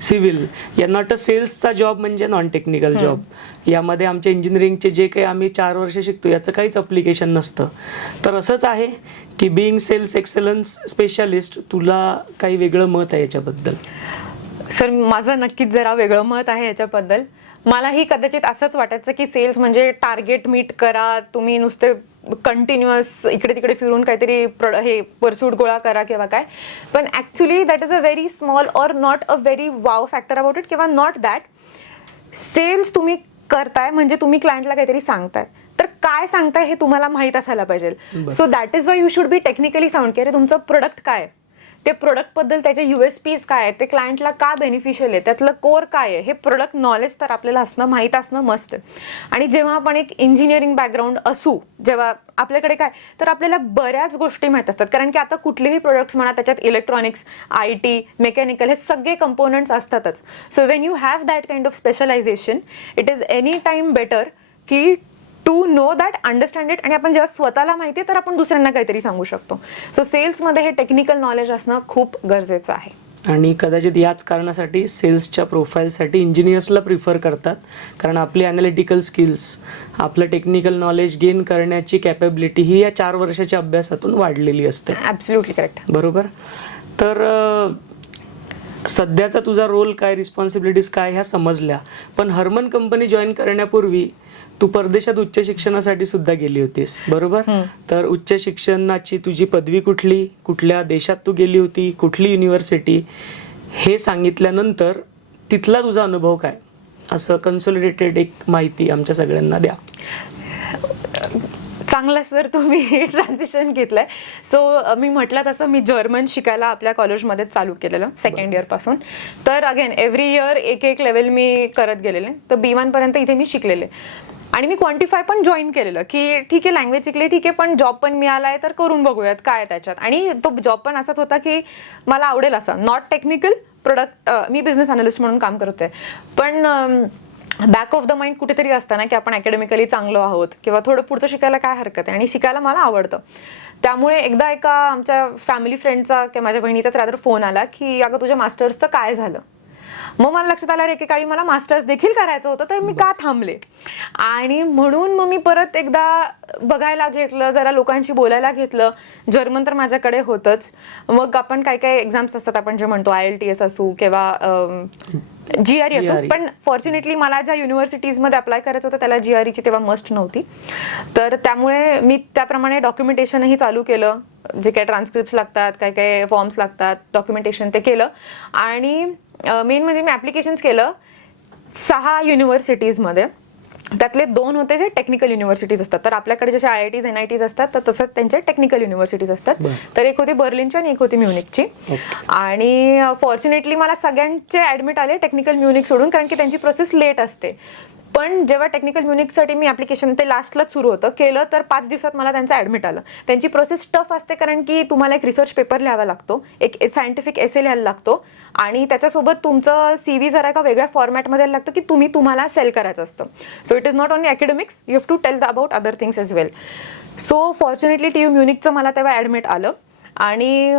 सिव्हिल, यांना वाटतं सेल्सचा जॉब म्हणजे नॉन टेक्निकल जॉब. यामध्ये आमच्या इंजिनिअरिंगचे जे काही आम्ही 4 वर्ष शिकतो याचं काहीच अप्लिकेशन नसतं. तर असंच आहे की बिईंग सेल्स एक्सलन्स स्पेशालिस्ट, तुला काही वेगळं मत आहे याच्याबद्दल? सर, माझं नक्कीच जरा वेगळं मत आहे याच्याबद्दल. मलाही कदाचित असंच वाटायचं की सेल्स म्हणजे टार्गेट मीट करा, तुम्ही नुसते कंटिन्युअस इकडे तिकडे फिरून काहीतरी हे परसूट गोळा करा किंवा काय. पण actually that is a very small or not a very wow factor about it, किंवा नॉट दॅट. सेल्स तुम्ही करताय म्हणजे तुम्ही क्लायंटला काहीतरी सांगताय, तर काय सांगताय हे तुम्हाला माहीत असायला पाहिजे. So that is why you should be technically sound, की अरे तुमचं प्रोडक्ट काय, ते प्रोडक्टबद्दल त्याचे USPs काय आहे, ते क्लायंटला का बेनिफिशियल आहे, त्यातलं कोर काय आहे, हे प्रोडक्ट नॉलेज तर आपल्याला असणं, माहीत असणं मस्ट आहे. आणि जेव्हा आपण एक इंजिनिअरिंग बॅकग्राऊंड असू, जेव्हा आपल्याकडे काय, तर आपल्याला बऱ्याच गोष्टी माहीत असतात. कारण की आता कुठलेही प्रोडक्ट्स म्हणा, त्याच्यात इलेक्ट्रॉनिक्स, IT, मेकॅनिकल, हे सगळे कंपोनंट्स असतातच. So when you have that kind of specialisation, it is any time better की to know that, understand it, आणि आपण जेव्हा स्वतःला माहिती आहे तर आपण दुसऱ्यांना काहीतरी सांगू शकतो. सो सेल्समध्ये हे टेक्निकल नॉलेज असणं खूप गरजेचं आहे. आणि कदाचित याच कारणासाठी सेल्सच्या प्रोफाईलसाठी इंजिनियर्सला प्रिफर करतात, कारण आपली ॲनालिटिकल स्किल्स, आपलं टेक्निकल नॉलेज गेन करण्याची कॅपेबिलिटी ही या 4 वर्षाच्या अभ्यासातून वाढलेली असते. Absolutely correct. बरोबर. तर सध्याचा तुझा रोल काय, रिस्पॉन्सिबिलिटीज काय ह्या समजल्या, पण हर्मन कंपनी जॉईन करण्यापूर्वी तू परदेशात उच्च शिक्षणासाठी सुद्धा गेली होतीस, बरोबर. तर उच्च शिक्षणाची तुझी पदवी कुठली, कुठल्या देशात तू गेली होती, कुठली युनिव्हर्सिटी, हे सांगितल्यानंतर तिथला तुझा अनुभव काय, असं कन्सोलिडेटेड एक माहिती आमच्या सगळ्यांना द्या. चांगलं सर, तुम्ही ट्रान्झिशन घेतलंय. सो मी म्हटलं तसं मी जर्मन शिकायला आपल्या कॉलेजमध्ये चालू केलेलं सेकंड इयर पासून. तर अगेन एव्हरी इयर एक लेवल मी करत गेलेले. तर B1 पर्यंत इथे मी शिकलेले, आणि मी क्वांटिफाय पण जॉईन केलेलं की ठीक आहे लँग्वेज शिकले ठीक आहे, पण जॉब पण मिळालाय तर करून बघूयात काय त्याच्यात. आणि तो जॉब पण असाच होता की मला आवडेल असा, not technical product. Me business analyst म्हणून काम करत होते, पण बॅक ऑफ द माइंड कुठेतरी असतं ना की आपण अकॅडमिकली चांगलो आहोत किंवा थोडं पुढचं शिकायला काय हरकत आहे, आणि शिकायला मला आवडतं. त्यामुळे एकदा एका आमच्या फॅमिली फ्रेंडचा किंवा माझ्या बहिणीचाच रादर फोन आला की अगं तुझ्या मास्टर्सचं काय झालं. मग मला लक्षात आलं एकेकाळी मला मास्टर्स देखील करायचं होतं, तर मी का थांबले. आणि म्हणून मग मी परत एकदा बघायला घेतलं, जरा लोकांशी बोलायला घेतलं. जर्मन तर माझ्याकडे होतंच. मग आपण काय काय एक्झाम्स असतात, आपण जे म्हणतो IELTS असू किंवा GRE असो, पण फॉर्च्युनेटली मला ज्या युनिव्हर्सिटीजमध्ये अप्लाय करायचं होतं त्याला GREची तेव्हा मस्ट नव्हती. तर त्यामुळे मी त्याप्रमाणे डॉक्युमेंटेशनही चालू केलं. जे काही ट्रान्स्क्रिप्ट लागतात, काय काय फॉर्म्स लागतात, डॉक्युमेंटेशन ते केलं. आणि मेन म्हणजे मी ॲप्लिकेशन्स केलं 6 युनिव्हर्सिटीजमध्ये. त्यातले 2 होते जे टेक्निकल युनिव्हर्सिटीज असतात. तर आपल्याकडे जसे IITs NITs असतात तर तसंच त्यांचे टेक्निकल युनिव्हर्सिटीज असतात. तर एक होती बर्लिनची आणि एक होती म्युनिकची. आणि फॉर्च्युनेटली मला सगळ्यांचे ॲडमिट आले टेक्निकल म्युनिक सोडून, कारण की त्यांची प्रोसेस लेट असते. पण जेव्हा टेक्निकल म्युनिकसाठी मी ॲप्लिकेशन ते लास्टलाच सुरू होतं केलं, तर 5 दिवसात मला त्यांचं ॲडमिट आलं. त्यांची प्रोसेस टफ असते, कारण की तुम्हाला एक रिसर्च पेपर लिहावा लागतो, एक सायंटिफिक एसे लिहायला लागतो, आणि त्याच्यासोबत तुमचं CV जरा एका वेगळ्या फॉर्मॅटमध्ये लागतं की तुम्हाला सेल करायचं असतं. So it is not only academics, you have to tell about other things as well. So fortunately TU म्युनिकचं मला तेव्हा ॲडमिट आलं. आणि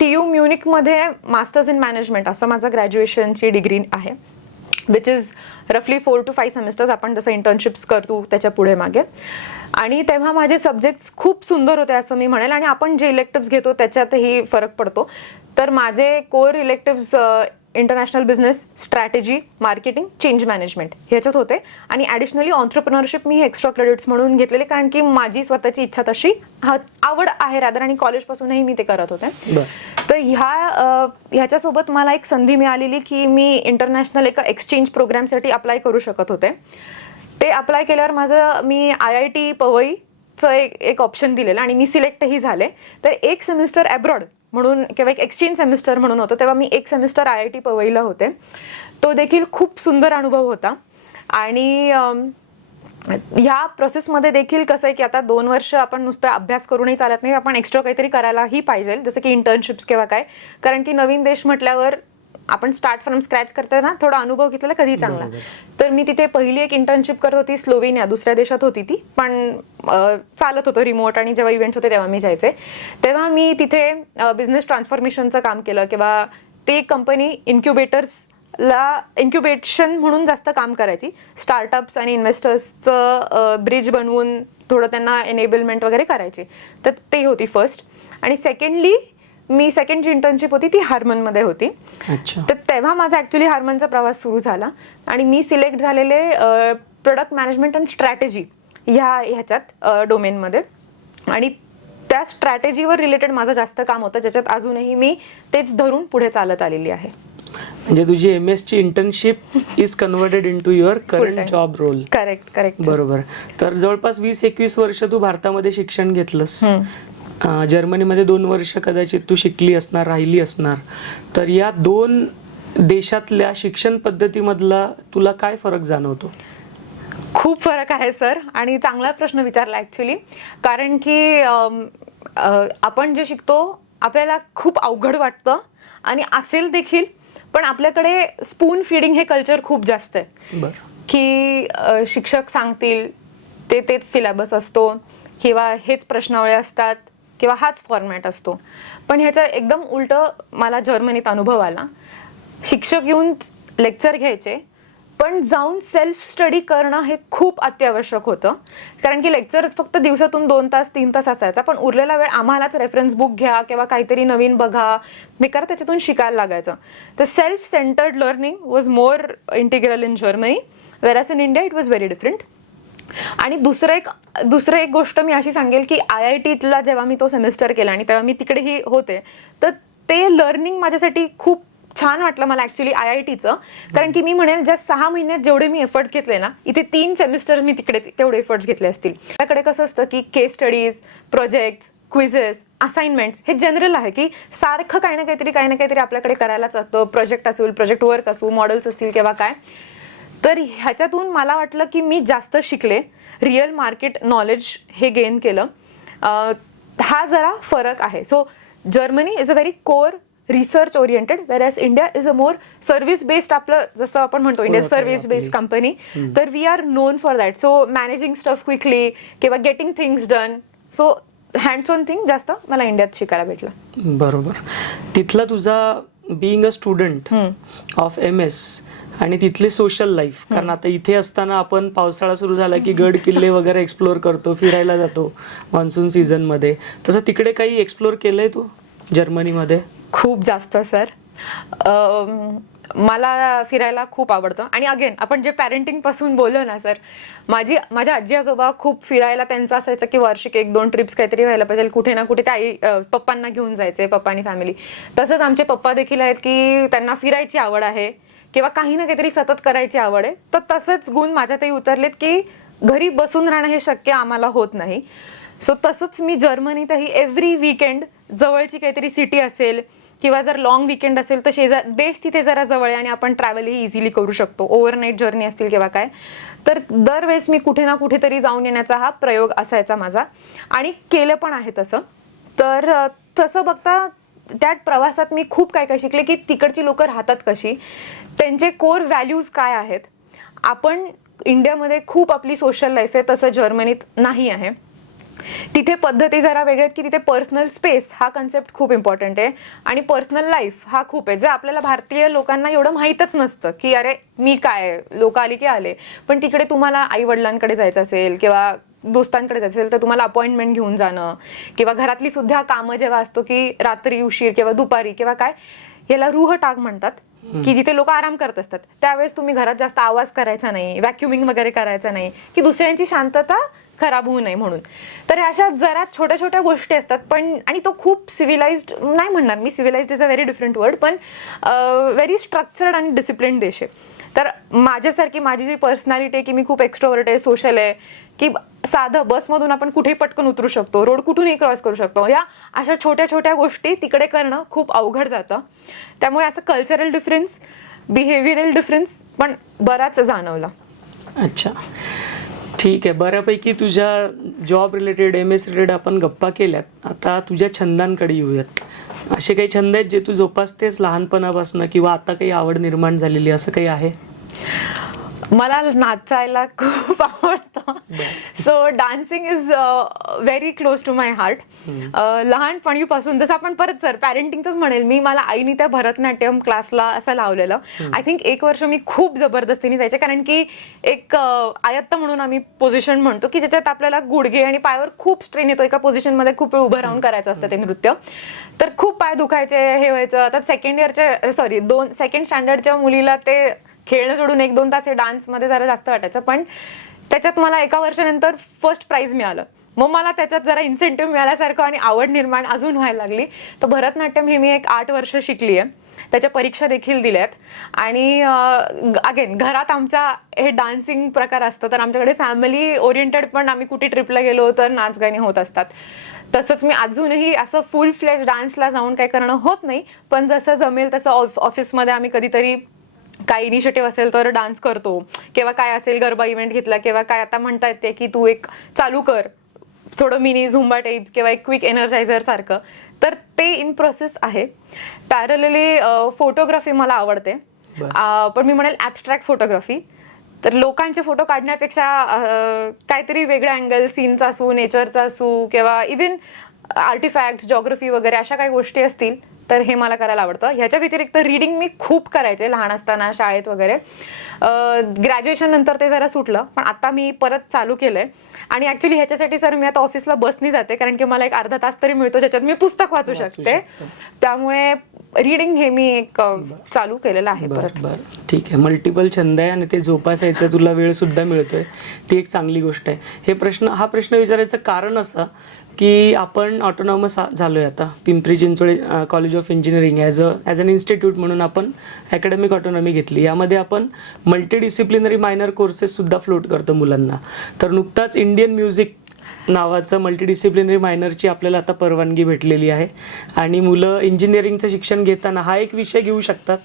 TU म्युनिकमध्ये मास्टर्स इन मॅनेजमेंट असं माझं ग्रॅज्युएशनची डिग्री आहे, विच इज रफली 4 to 5 सेमिस्टर्स. आपण जसं इंटर्नशिप्स करतो त्याच्या पुढे मागे. आणि तेव्हा माझे सब्जेक्ट्स खूप सुंदर होते असं मी म्हणेल, आणि आपण जे इलेक्टिव्स घेतो त्याच्यातही फरक पडतो. तर माझे core electives international business, strategy, marketing, change management ह्याच्यात होते. आणि ॲडिशनली ऑन्ट्रप्रिनरशिप मी एक्स्ट्रा क्रेडिट्स म्हणून घेतलेले, कारण की माझी स्वतःची इच्छा तशी आवड आहे रादर, आणि कॉलेजपासूनही मी ते करत होते. तर ह्याच्यासोबत मला एक संधी मिळालेली की मी इंटरनॅशनल एका एक्सचेंज प्रोग्रामसाठी अप्लाय करू शकत होते. ते अप्लाय केल्यावर मी IIT पवईचं एक ऑप्शन दिलेलं, आणि मी सिलेक्टही झाले. तर एक सेमिस्टर अब्रॉड म्हणून किंवा एक एक्सचेंज सेमिस्टर म्हणून होतं, तेव्हा मी एक सेमिस्टर IIT पवईला होते. तो देखील खूप सुंदर अनुभव होता. आणि ह्या प्रोसेसमध्ये देखील कसं आहे की आता 2 वर्ष आपण नुसतं अभ्यास करूनही चालत नाही, आपण एक्स्ट्रा काहीतरी करायलाही पाहिजे, जसं की इंटर्नशिप्स किंवा काय, कारण की नवीन देश म्हटल्यावर आपण स्टार्ट फ्रॉम स्क्रॅच करताना थोडा अनुभव घेतलेला कधी चांगला. तर मी तिथे पहिली एक इंटर्नशिप करत होती स्लोवेनिया, दुसऱ्या देशात होती ती, पण चालत होतं रिमोट, आणि जेव्हा इव्हेंट्स होते तेव्हा मी जायचे. तेव्हा मी तिथे बिझनेस ट्रान्सफॉर्मेशनचं काम केलं, किंवा ते कंपनी इन्क्युबेशन म्हणून जास्त काम करायची. स्टार्टअप्स आणि इन्व्हेस्टर्सचं ब्रिज बनवून थोडं त्यांना एनेबलमेंट वगैरे करायची. तर ते होती फर्स्ट. आणि सेकंडली मी सेकंड जी इंटर्नशिप होती ती हार्मनमध्ये होती. तर तेव्हा माझा ॲक्च्युली हार्मनचा प्रवास सुरू झाला, आणि मी सिलेक्ट झालेले प्रोडक्ट मॅनेजमेंट अँड स्ट्रॅटेजी ह्याच्यात डोमेनमध्ये. आणि त्या स्ट्रॅटेजीवर रिलेटेड माझं जास्त काम होतं, ज्याच्यात अजूनही मी तेच धरून पुढे चालत आलेली आहे. म्हणजे तुझी MS ची internship is converted into your current job role. Correct. बरोबर. तर जवळपास 20-21 वर्ष तू भारतामध्ये शिक्षण घेतलंस. जर्मनीमध्ये 2 वर्ष कदाचित तू शिकली असणार, राहिली असणार. तर या 2 देशातल्या शिक्षण पद्धतीमधला तुला काय फरक जाणवतो? खूप फरक आहे सर, आणि चांगला प्रश्न विचारला ॲक्च्युली. कारण की आपण जे शिकतो आपल्याला खूप अवघड वाटतं, आणि असेल देखील, पण आपल्याकडे स्पून फीडिंग हे कल्चर खूप जास्त आहे. की शिक्षक सांगतील तेच सिलेबस असतो किंवा हेच प्रश्नावळी असतात किंवा हाच फॉर्मॅट असतो. पण ह्याचा एकदम उलटं मला जर्मनीत अनुभव आला. शिक्षक येऊन लेक्चर घ्यायचे, पण जाऊन सेल्फ स्टडी करणं हे खूप अत्यावश्यक होतं. कारण की लेक्चर फक्त दिवसातून 2 तास 3 तास असायचा, पण उरलेला वेळ आम्हालाच रेफरन्स बुक घ्या किंवा काहीतरी नवीन बघा, बेकार त्याच्यातून शिकायला लागायचं. तर self centred learning was more integral in Germany, whereas in India it was very different. आणि दुसरं एक गोष्ट मी अशी सांगेल की IITला जेव्हा मी तो सेमिस्टर केला आणि तेव्हा मी तिकडेही होते, तर ते लर्निंग माझ्यासाठी खूप छान वाटलं मला ॲक्च्युली IITचं. कारण की मी म्हणेल ज्या 6 महिन्यात जेवढे मी एफर्ट्स घेतले ना, इथे 3 सेमिस्टर मी तिकडे तेवढे एफर्ट्स घेतले असतील. त्याकडे कसं असतं की केस स्टडीज, प्रोजेक्ट्स, क्विझेस, असाइनमेंट्स हे जनरल आहे की सारखं काही ना काहीतरी आपल्याकडे करायलाच असतं. प्रोजेक्ट असेल, प्रोजेक्ट वर्क असू, मॉडेल्स असतील किंवा काय. तर ह्याच्यातून मला वाटलं की मी जास्त शिकले, रिअल मार्केट नॉलेज हे गेन केलं. हा जरा फरक आहे. So Germany is a very core research oriented, whereas India is a more service based. आपलं जसं आपण म्हणतो इंडिया सर्व्हिस बेस्ड कंपनी, तर we are known for that. So managing stuff quickly किंवा getting things done. So hands on thing जास्त मला इंडियात शिकायला भेटलं. बरोबर. तिथला तुझा being a student of MS आणि तिथली सोशल लाईफ, कारण आता इथे असताना आपण पावसाळा सुरू झाला की गड किल्ले वगैरे एक्सप्लोर करतो, फिरायला जातो मान्सून सीझन मध्ये. तसं तिकडे काही एक्सप्लोर केलंय तू जर्मनीमध्ये? खूप जास्त सर. मला फिरायला खूप आवडतं. आणि अगेन आपण जे पॅरेंटिंग पासून बोललो ना सर, माझ्या आजी आजोबा खूप फिरायला त्यांचं असायचं की वार्षिक 1-2 ट्रिप्स काहीतरी व्हायला पाहिजे, कुठे ना कुठे ते आई पप्पांना घेऊन जायचे, पप्पा आणि फॅमिली. तसंच आमचे पप्पा देखील आहेत की त्यांना फिरायची आवड आहे किंवा काही ना काहीतरी सतत करायची आवड आहे. तर तसंच गुण माझ्यातही उतरलेत की घरी बसून राहणं हे शक्य आम्हाला होत नाही. सो तसंच मी जर्मनीतही एव्हरी वीकेंड जवळची काहीतरी सिटी असेल किंवा जर लॉंग वीकेंड असेल तर देश तिथे जरा जवळ आहे आणि आपण ट्रॅव्हलही इझिली करू शकतो, ओव्हरनाईट जर्नी असतील किंवा काय. तर दरवेळेस मी कुठे ना कुठेतरी जाऊन येण्याचा हा प्रयोग असायचा माझा, आणि केलं पण आहे तसं. तर तसं बघता त्या प्रवासात मी खूप काय काय शिकले की तिकडची लोक राहतात कशी, त्यांचे कोर व्हॅल्यूज काय आहेत. आपण इंडियामध्ये खूप आपली सोशल लाईफ आहे, तसं जर्मनीत नाही आहे. तिथे पद्धती जरा वेगळ्या आहेत की तिथे पर्सनल स्पेस हा कन्सेप्ट खूप इम्पॉर्टंट आहे आणि पर्सनल लाईफ हा खूप आहे, जे आपल्याला भारतीय लोकांना एवढं माहीतच नसतं की अरे मी काय, लोक आली की आले. पण तिकडे तुम्हाला आई वडिलांकडे जायचं असेल किंवा दोस्तांकडे जायचं असेल तर तुम्हाला अपॉइंटमेंट घेऊन जाणं, किंवा घरातली सुद्धा कामं जेव्हा असतो की रात्री उशीर किंवा दुपारी किंवा काय, याला रूह टाग म्हणतात की जिथे लोक आराम करत असतात, त्यावेळेस तुम्ही घरात जास्त आवाज करायचा नाही, व्हॅक्युमिंग वगैरे करायचा नाही की दुसऱ्यांची शांतता खराब होऊ नये म्हणून. तर अशा जरा छोट्या छोट्या गोष्टी असतात. पण आणि तो खूप सिव्हिलाइज्ड नाही म्हणणार मी, civilised is a very different word, पण व्हेरी स्ट्रक्चर्ड आणि डिसिप्लिन देश आहे. तर माझ्यासारखी माझी जी पर्सनॅलिटी आहे की मी खूप एक्स्ट्रोवर्ट आहे, सोशल आहे, की साधं बसमधून आपण कुठेही पटकन उतरू शकतो, रोड कुठूनही क्रॉस करू शकतो, या अशा छोट्या छोट्या गोष्टी तिकडे करणं खूप अवघड जातं. त्यामुळे असं कल्चरल डिफरन्स, बिहेवियरल डिफरन्स पण बराच जाणवला. अच्छा, ठीक आहे. बऱ्यापैकी तुझ्या जॉब रिलेटेड, MS रिलेटेड आपण गप्पा केल्यात. आता तुझ्या छंदांकडे येऊयात. असे काही छंद आहेत जे तू जोपासतेस लहानपणापासून किंवा आता काही आवड निर्माण झालेली, असं काही आहे? मला नाचायला खूप आवडतं. So dancing is very close to my heart. लहानपणीपासून जसं आपण परत सर पॅरेंटिंगच म्हणेल मी, मला आईने त्या भरतनाट्यम क्लासला असं लावलेलं. आय थिंक 1 वर्ष मी खूप जबरदस्तीने जायचे, कारण की एक आयत्त म्हणून आम्ही पोझिशन म्हणतो की ज्याच्यात आपल्याला गुडघे आणि पायावर खूप स्ट्रेन येतो. एका पोझिशनमध्ये खूप वेळ उभं राहून करायचं असतं ते नृत्य. तर खूप पाय दुखायचे, हे व्हायचं. आता सेकंड स्टँडर्डच्या मुलीला ते खेळणं सोडून 1-2 तास हे डान्समध्ये जरा जास्त वाटायचं. पण त्याच्यात मला 1 वर्षानंतर फर्स्ट प्राइज मिळालं. मग मला त्याच्यात जरा इन्सेंटिव्ह मिळाल्यासारखं आणि आवड निर्माण अजून व्हायला लागली. तर भरतनाट्यम हे मी एक 8 वर्ष शिकली आहे, त्याच्या परीक्षा देखील दिल्यात. आणि अगेन घरात आमचा हे डान्सिंग प्रकार असतो, तर आमच्याकडे फॅमिली ओरिएंटेड पण आम्ही कुठे ट्रिपला गेलो तर नाच गाणी होत असतात. तसंच मी अजूनही असं फुल फ्लेज डान्सला जाऊन काही करणं होत नाही, पण जसं जमेल तसं ऑफिसमध्ये आम्ही कधीतरी काय इनिशिएटिव्ह असेल तर डान्स करतो, किंवा काय असेल गरबा इव्हेंट घेतला किंवा काय आता म्हणता येते की तू एक चालू कर थोडं मिनी झुंबा टाईप्स किंवा एक क्विक एनर्जायझर सारखं, तर ते इन प्रोसेस आहे. पॅरलली फोटोग्राफी मला आवडते, पण मी म्हणेल ॲबस्ट्रॅक्ट फोटोग्राफी. तर लोकांचे फोटो काढण्यापेक्षा काहीतरी वेगळा अँगल, सीनचा असू, नेचरचा असू, किंवा इव्हन आर्टिफॅक्ट, जॉग्रफी वगैरे अशा काही गोष्टी असतील तर हे मला करायला आवडतं. ह्याच्या व्यतिरिक्त रीडिंग मी खूप करायचे लहान असताना, शाळेत वगैरे. ग्रॅज्युएशन नंतर ते जरा सुटलं, पण आता मी परत चालू केलंय. आणि ऍक्च्युली ह्याच्यासाठी सर मी आता ऑफिसला बसनी जाते, कारण की मला एक अर्धा तास तरी मिळतो ज्याच्यात मी पुस्तक वाचू शकते. त्यामुळे रीडिंग हे मी एक चालू केलेलं आहे. बरं, ठीक आहे. मल्टिपल छंद आहे आणि ते जोपासायचं तुला वेळ सुद्धा मिळतोय, ती एक चांगली गोष्ट आहे. हा प्रश्न विचारायचं कारण असं की आपण ऑटोनॉमस झालोय आता. Pimpri Chinchwad college of engineering as an institute म्हणून आपण अकॅडमिक ऑटोनॉमी घेतली. यामध्ये आपण मल्टीडिसिप्लिनरी मायनर कोर्सेस सुद्धा फ्लोट करतो मुलांना. तर नुकताच इंडियन म्युझिक नावाचं मल्टीडिसिप्लिनरी मायनरची आपल्याला आता परवानगी भेटलेली आहे आणि मुलं इंजिनिअरिंगचं शिक्षण घेताना हा एक विषय घेऊ शकतात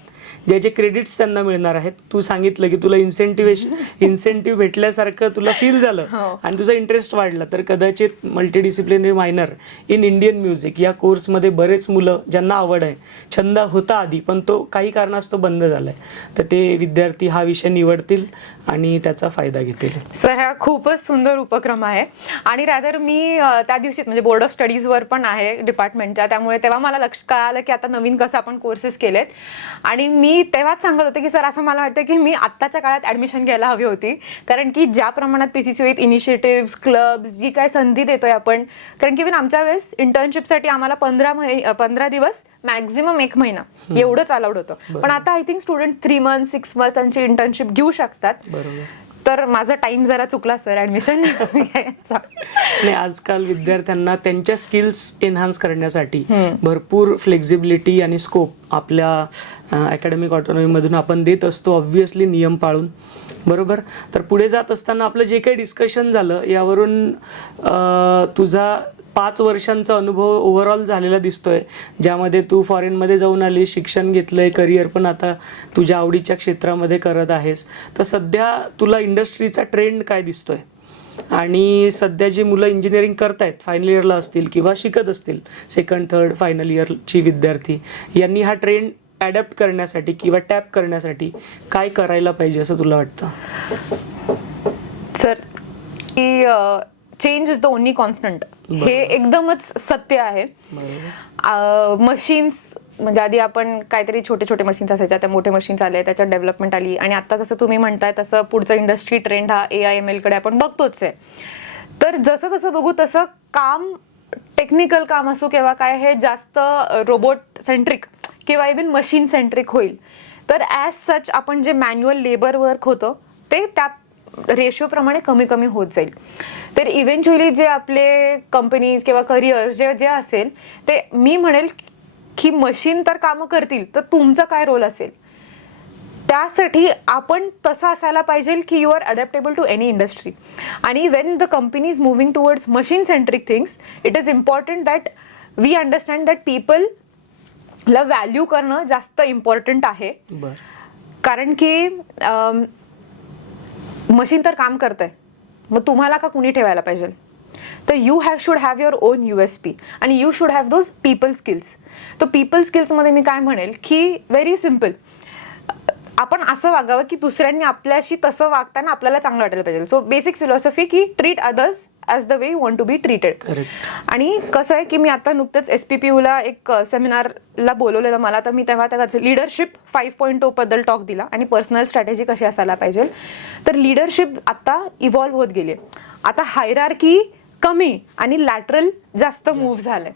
ज्याचे क्रेडिट्स त्यांना मिळणार आहेत. तू सांगितलं की तुला इन्सेंटिव्ह भेटल्यासारखं तुला फील झालं आणि तुझा इंटरेस्ट वाढला, तर कदाचित multidisciplinary minor in Indian music या कोर्समध्ये बरेच मुलं ज्यांना आवड आहे, छंद होता आधी पण तो काही कारणास्तव बंद झालाय, तर ते विद्यार्थी हा विषय निवडतील आणि त्याचा फायदा घेतील. सर हा खूपच सुंदर उपक्रम आहे. आणि रादर मी त्या दिवशीच म्हणजे बोर्ड ऑफ स्टडीजवर पण आहे डिपार्टमेंटच्या, त्यामुळे तेव्हा मला लक्ष कळालं की आता नवीन कसं आपण कोर्सेस केलेत. आणि मी तेव्हाच सांगत होते की सर असं मला वाटतं की मी आत्ताच्या काळात ऍडमिशन घ्यायला हवी होती, कारण की ज्या प्रमाणात PCCOत इनिशिएटिव्ह, क्लब, जी काय संधी देतोय आपण, कारण की आमच्या वेळेस इंटर्नशिपसाठी आम्हाला 15 दिवस मॅक्झिमम 1 महिना एवढंच अलाउड होतं. पण आता I think student 3 months 6 months internship घेऊ शकतात. तर माझा टाइम जरा चुकला सर ऍडमिशन घ्यायचा. नाही, आजकाल विद्यार्थ्यांना त्यांच्या स्किल्स एन्हान्स करण्यासाठी भरपूर फ्लेक्झिबिलिटी आणि स्कोप आपल्या अकॅडमिक ऑटोनॉमीमधून आपण देत असतो, ऑब्व्हियसली नियम पाळून. बरोबर. तर पुढे जात असताना आपलं जे काही डिस्कशन झालं यावरून तुझा 5 वर्षांचा अनुभव ओव्हरऑल झालेला दिसतोय, ज्यामध्ये तू फॉरेनमध्ये जाऊन आली, शिक्षण घेतलंय, करिअर पण आता तुझ्या आवडीच्या क्षेत्रामध्ये करत आहेस. तर सध्या तुला इंडस्ट्रीचा ट्रेंड काय दिसतोय आणि सध्या जी मुलं इंजिनिअरिंग करतायत, फायनल इयरला असतील किंवा शिकत असतील, 2nd, 3rd फायनल इयरची विद्यार्थी, यांनी हा ट्रेंड ॲडॅप्ट करण्यासाठी किंवा टॅप करण्यासाठी काय करायला पाहिजे असं तुला वाटतं? सर की change is the only constant, हे एकदमच सत्य आहे. मशीन्स म्हणजे आधी आपण काहीतरी छोटे छोटे मशीन्स असायच्या, त्या मोठे मशीन्स आले, त्याच्यात डेव्हलपमेंट आली आणि आता जसं तुम्ही म्हणताय तसं पुढचं इंडस्ट्री ट्रेंड हा AI/ML कडे आपण बघतोच आहे. तर जसं जसं बघू तसं काम, टेक्निकल काम असो किंवा काय, हे जास्त रोबोट सेंट्रिक किंवा इव्हन मशीन सेंट्रिक होईल. तर ॲज सच आपण जे मॅन्युअल लेबर वर्क होतं ते त्या रेशो प्रमाणे कमी कमी होत जाईल. तर इव्हेंच्युअली जे आपले कंपनीज किंवा करिअर जे असेल ते मी म्हणेल की मशीन तर कामं करतील, तर तुमचा काय रोल असेल त्यासाठी आपण तसं असायला पाहिजे की you are adaptable to any industry. आणि when the company is moving towards machine centric things, it is important that we understand that people ला व्हॅल्यू करणं जास्त इम्पॉर्टंट आहे. कारण की मशीन तर काम करतंय, मग तुम्हाला का कुणी ठेवायला पाहिजे? तर you should have your on USP आणि you should have those people skills. तर पीपल स्किल्समध्ये मी काय म्हणेल की व्हेरी सिम्पल, आपण असं वागावं की दुसऱ्यांनी आपल्याशी तसं वागताना आपल्याला चांगलं वाटायला पाहिजे. सो बेसिक फिलॉसॉफी की treat others as the way you want to be treated. आणि कसं आहे की मी आता नुकतंच SPPUला एक सेमिनारला बोलवलेलं मला, तर मी तेव्हाच लिडरशिप 5.0 बद्दल टॉक दिला आणि पर्सनल स्ट्रॅटेजी कशी असायला पाहिजे. तर लिडरशिप आता इव्हॉल्व्ह होत गेली आहे. आता हायरार्की कमी आणि लॅटरल जास्त मूव्ह झालंय.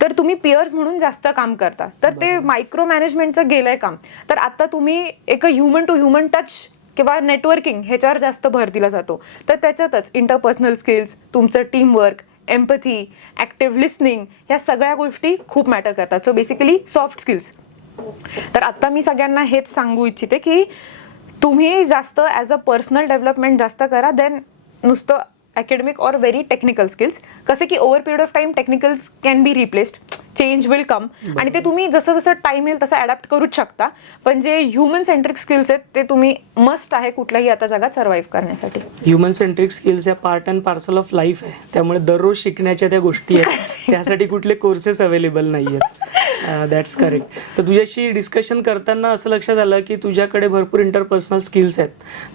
तर तुम्ही पिअर्स म्हणून जास्त काम करता, तर ते मायक्रो मॅनेजमेंटचं गेलंय काम. तर आता तुम्ही एक ह्युमन टू ह्युमन टच किंवा नेटवर्किंग ह्याच्यावर जास्त भर दिला जातो. तर त्याच्यातच इंटरपर्सनल स्किल्स, तुमचं टीमवर्क, एम्पथी, ॲक्टिव्ह लिसनिंग, ह्या सगळ्या गोष्टी खूप मॅटर करतात. So basically soft skills. तर आता मी सगळ्यांना हेच सांगू इच्छिते की तुम्ही जास्त ॲज अ पर्सनल डेव्हलपमेंट जास्त करा देन नुसतं अकॅडमिक और व्हेरी टेक्निकल स्किल्स. कसं की over period of time technicals can be replaced, change will come आणि ते तुम्ही जसं जसं टाइम येईल तसं अडॅप्ट करूच शकता. पण जे ह्युमन सेंट्रिक स्किल्स आहेत ते तुम्ही मस्ट आहे कुठल्याही आता जगात सर्व्हाइव्ह करण्यासाठी. ह्युमन सेंट्रिक स्किल्स या part and parcel of life आहे, त्यामुळे दररोज शिकण्याच्या त्या गोष्टी आहेत, त्यासाठी कुठले कोर्सेस अवेलेबल नाही आहेत. That's correct. तर तुझ्याशी डिस्कशन करताना असं लक्षात आलं की तुझ्याकडे भरपूर इंटरपर्सनल स्किल्स आहेत,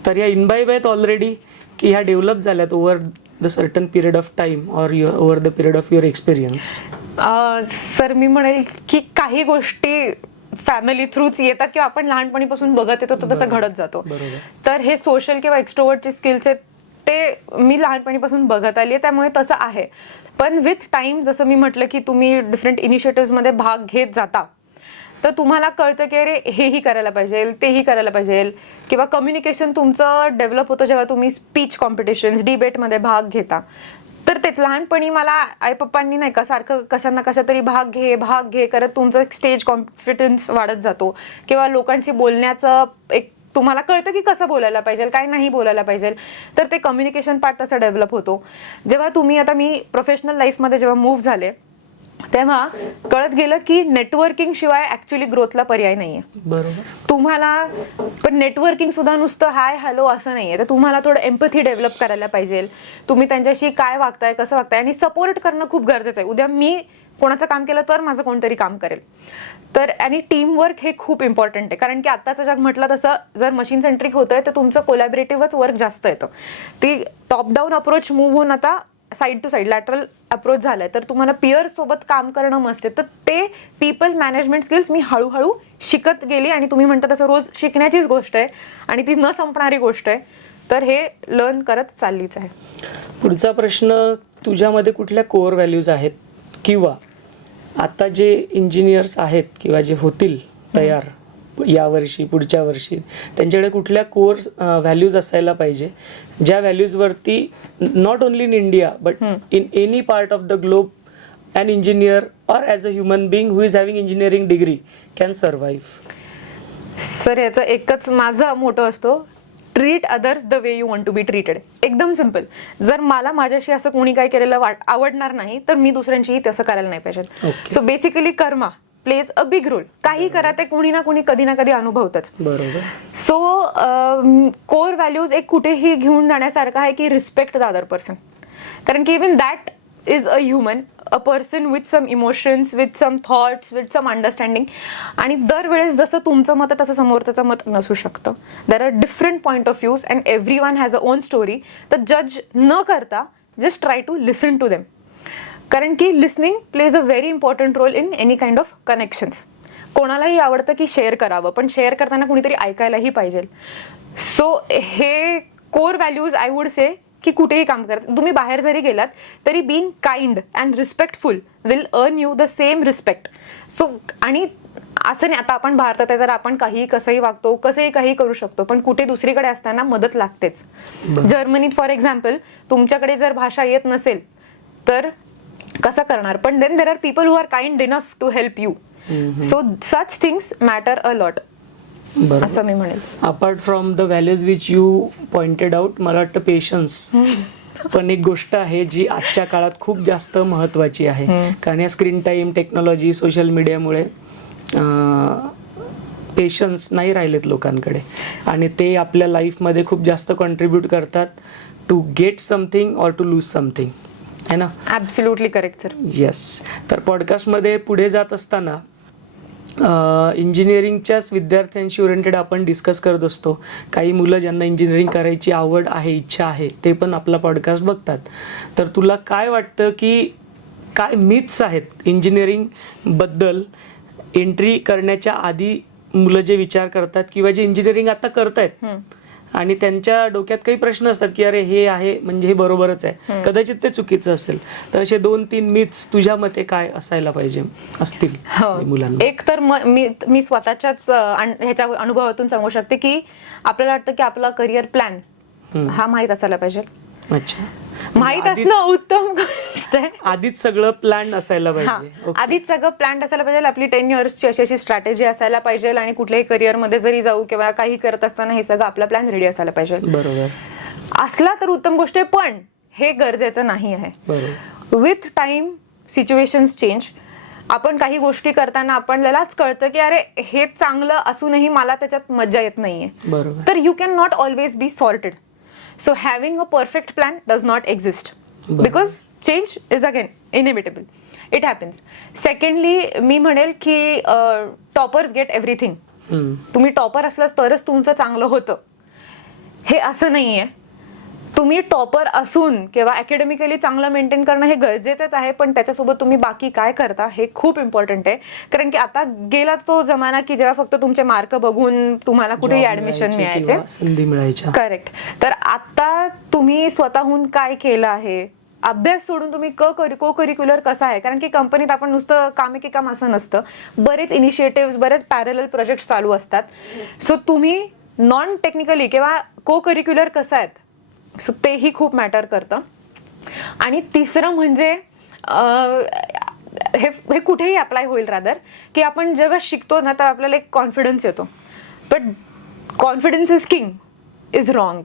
तर या इनबाईब आहेत ऑलरेडी की ह्या डेव्हलप झाल्यात over the certain period of time or over the period of your experience? Sir मी म्हणेल की काही गोष्टी फॅमिली थ्रूच येतात किंवा आपण लहानपणीपासून बघत येतो तर तसं घडत जातो. तर हे सोशल किंवा एक्स्ट्रोवर्टचे स्किल्स आहेत ते मी लहानपणीपासून बघत आली आहे, त्यामुळे तसं आहे. पण विथ टाइम जसं मी म्हटलं की तुम्ही डिफरंट इनिशिएटिव्हमध्ये भाग घेत जाता तर तुम्हाला कळतं की अरे हेही करायला पाहिजे, तेही करायला पाहिजे, किंवा कम्युनिकेशन तुमचं डेव्हलप होतं जेव्हा तुम्ही स्पीच कॉम्पिटिशन्स, डिबेटमध्ये भाग घेता. तर तेच लहानपणी मला आई पप्पांनी नाही का सारखं कशा ना कशा तरी भाग घे करत तुमचं स्टेज कॉन्फिडन्स वाढत जातो, किंवा लोकांशी बोलण्याचं एक तुम्हाला कळतं की कसं बोलायला पाहिजे, काय नाही बोलायला पाहिजे, तर ते कम्युनिकेशन पार्ट तसा डेव्हलप होतो. जेव्हा तुम्ही आता मी प्रोफेशनल लाईफमध्ये जेव्हा मूव्ह झाले तेव्हा कळत गेलं की नेटवर्किंग शिवाय ऍक्च्युली ग्रोथला पर्याय नाहीये. बरोबर. तुम्हाला पण नेटवर्किंग सुद्धा नुसतं हाय हॅलो असं नाहीये, तर तुम्हाला थोडं एम्पथी डेव्हलप करायला पाहिजे. तुम्ही त्यांच्याशी काय वागताय, कसं वागताय, आणि सपोर्ट करणं खूप गरजेचं आहे. उद्या मी कोणाचं काम केलं तर माझं कोणतरी काम करेल. तर आणि टीमवर्क हे खूप इम्पॉर्टंट आहे, कारण की आत्ताचं जग म्हटलं तसं जर मशीन सेंट्रिक होतंय तर तुमचं कोलॅबरेटिव्हच वर्क जास्त येतं. ती टॉप डाऊन अप्रोच मूव्ह होऊन आता side to side lateral approach झालाय, तर तुम्हाला पिअर्स सोबत काम करणं मस्त आहे. तर ते पीपल मॅनेजमेंट स्किल्स मी हळूहळू शिकत गेली, आणि तुम्ही म्हणता तसं रोज शिकण्याचीच गोष्ट आहे आणि ती न संपणारी गोष्ट आहे. तर हे लर्न करत चाललीच आहे. पुढचा प्रश्न, तुझ्यामध्ये कुठल्या कोअर व्हॅल्यूज आहेत, किंवा आता जे इंजिनियर्स आहेत किंवा जे होतील तयार यावर्षी पुढच्या वर्षी, त्यांच्याकडे कुठल्या कोअर व्हॅल्यूज असायला पाहिजे ज्या व्हॅल्यूजवरती not only in India but in any part of the globe an engineer or as a human being who is having engineering degree can survive? Sir याचा एकच माझा मोटो असतो, treat others the way you want to be treated. एकदम सिम्पल. जर मला माझ्याशी असं कोणी काय केलेलं आवडणार नाही तर मी दुसऱ्यांशीही तसं करायला नाही पाहिजे. So basically karma plays a big role. काही करा ते कोणी ना कोणी कधी ना कधी अनुभवतच. बरोबर. सो कोर व्हॅल्यूज एक कुठेही घेऊन जाण्यासारखं आहे की रिस्पेक्ट द अदर पर्सन, कारण की even that is a human, a person with some emotions, with some thoughts, with some understanding. आणि दरवेळेस जसं तुमचं मत आहे तसं समोरचं मत नसू शकतं. There are different point of views and every one has a own story. तर जज न करता just try to listen to them, कारण की listening plays a very important role in any kind of connections. कोणालाही आवडतं की शेअर करावं, पण शेअर करताना कुणीतरी ऐकायलाही पाहिजे. सो हे core values I would say की कुठेही काम करत तुम्ही बाहेर जरी गेलात तरी being kind and respectful will earn you the same respect. So आणि असं नाही आता आपण भारतात आहे तर आपण काही कसंही वागतो, कसंही काही करू शकतो, पण कुठे दुसरीकडे असताना मदत लागतेच. जर्मनीत फॉर एक्झाम्पल तुमच्याकडे जर भाषा येत नसेल तर कसं करणार, पण then there are people who are kind enough to help you. So such things matter a lot असं मी म्हणेल. Apart from the values which you pointed out, मला वाटतं पेशन्स पण एक गोष्ट आहे जी आजच्या काळात खूप जास्त महत्वाची आहे. कारण या स्क्रीन टाइम, टेक्नॉलॉजी, सोशल मीडियामुळे पेशन्स नाही राहिलेत लोकांकडे, आणि ते आपल्या लाईफमध्ये खूप जास्त कॉन्ट्रीब्यूट करतात to get something or to lose something, है ना? Absolutely correct sir. येस. तर पॉडकास्टमध्ये पुढे जात असताना इंजिनिअरिंगच्याच विद्यार्थ्यांशी ओरिएंटेड आपण डिस्कस करत असतो. काही मुलं ज्यांना इंजिनिअरिंग करायची आवड आहे, इच्छा आहे, ते पण आपला पॉडकास्ट बघतात. तर तुला काय वाटतं की काय मिथ्स आहेत इंजिनिअरिंगबद्दल एंट्री करण्याच्या आधी मुलं जे विचार करतात किंवा जे इंजिनिअरिंग आता करतायत आणि त्यांच्या डोक्यात काही प्रश्न असतात की अरे हे आहे म्हणजे हे बरोबरच आहे, कदाचित ते चुकीचं असेल. तर असे 2-3 मिथ्स तुझ्या मते काय असायला पाहिजे असतील मुलांना? एक तर मी स्वतःच्याच ह्याच्या अनुभवातून सांगू शकते की आपल्याला वाटतं की आपला करिअर प्लॅन हा माहीत असायला पाहिजे. अच्छा. माहित असणं उत्तम गोष्ट आहे. आधीच सगळं प्लॅन असायला पाहिजे. आधीच सगळं प्लॅन असायला पाहिजे. आपली 10 इयर्सची अशी स्ट्रॅटेजी असायला पाहिजे, आणि कुठल्याही करिअरमध्ये जरी जाऊ किंवा काही करत असताना हे सगळं आपला प्लॅन रेडी असायला पाहिजे. बरोबर. असला तर उत्तम गोष्ट आहे, पण हे गरजेचं नाही आहे. With time situations change. आपण काही गोष्टी करताना आपल्यालाच कळतं की अरे हे चांगलं असूनही मला त्याच्यात मजा येत नाहीये. तर you can not always be sorted. So having a perfect plan does not exist because change is again inevitable. It happens. Secondly मी म्हणेल की टॉपर्स गेट एव्हरीथिंग. तुम्ही टॉपर असलास तरच तुमचं चांगलं होतं हे असं नाहीये. तुम्ही टॉपर असून किंवा अकॅडमिकली चांगलं मेंटेन करणं हे गरजेचंच आहे, पण त्याच्यासोबत तुम्ही बाकी काय करता हे खूप इम्पॉर्टंट आहे. कारण की आता गेला तो जमाना की जेव्हा फक्त तुमचे मार्क बघून तुम्हाला कुठेही ऍडमिशन मिळायचे, संधी मिळायच्या. करेक्ट. तर आता तुम्ही स्वतःहून काय केलं आहे, अभ्यास सोडून तुम्ही को करिक्युलर कसं आहे. कारण की कंपनीत आपण नुसतं काम की काम असं नसतं, बरेच इनिशिएटिव्ह, बरेच पॅरलल प्रोजेक्ट चालू असतात. सो तुम्ही नॉन टेक्निकली किंवा को करिक्युलर कसं आहेत सो तेही खूप मॅटर करतं. आणि तिसरं म्हणजे हे कुठेही अप्लाय होईल रादर, की आपण जेव्हा शिकतो ना तर आपल्याला एक कॉन्फिडन्स येतो, but confidence is king is wrong.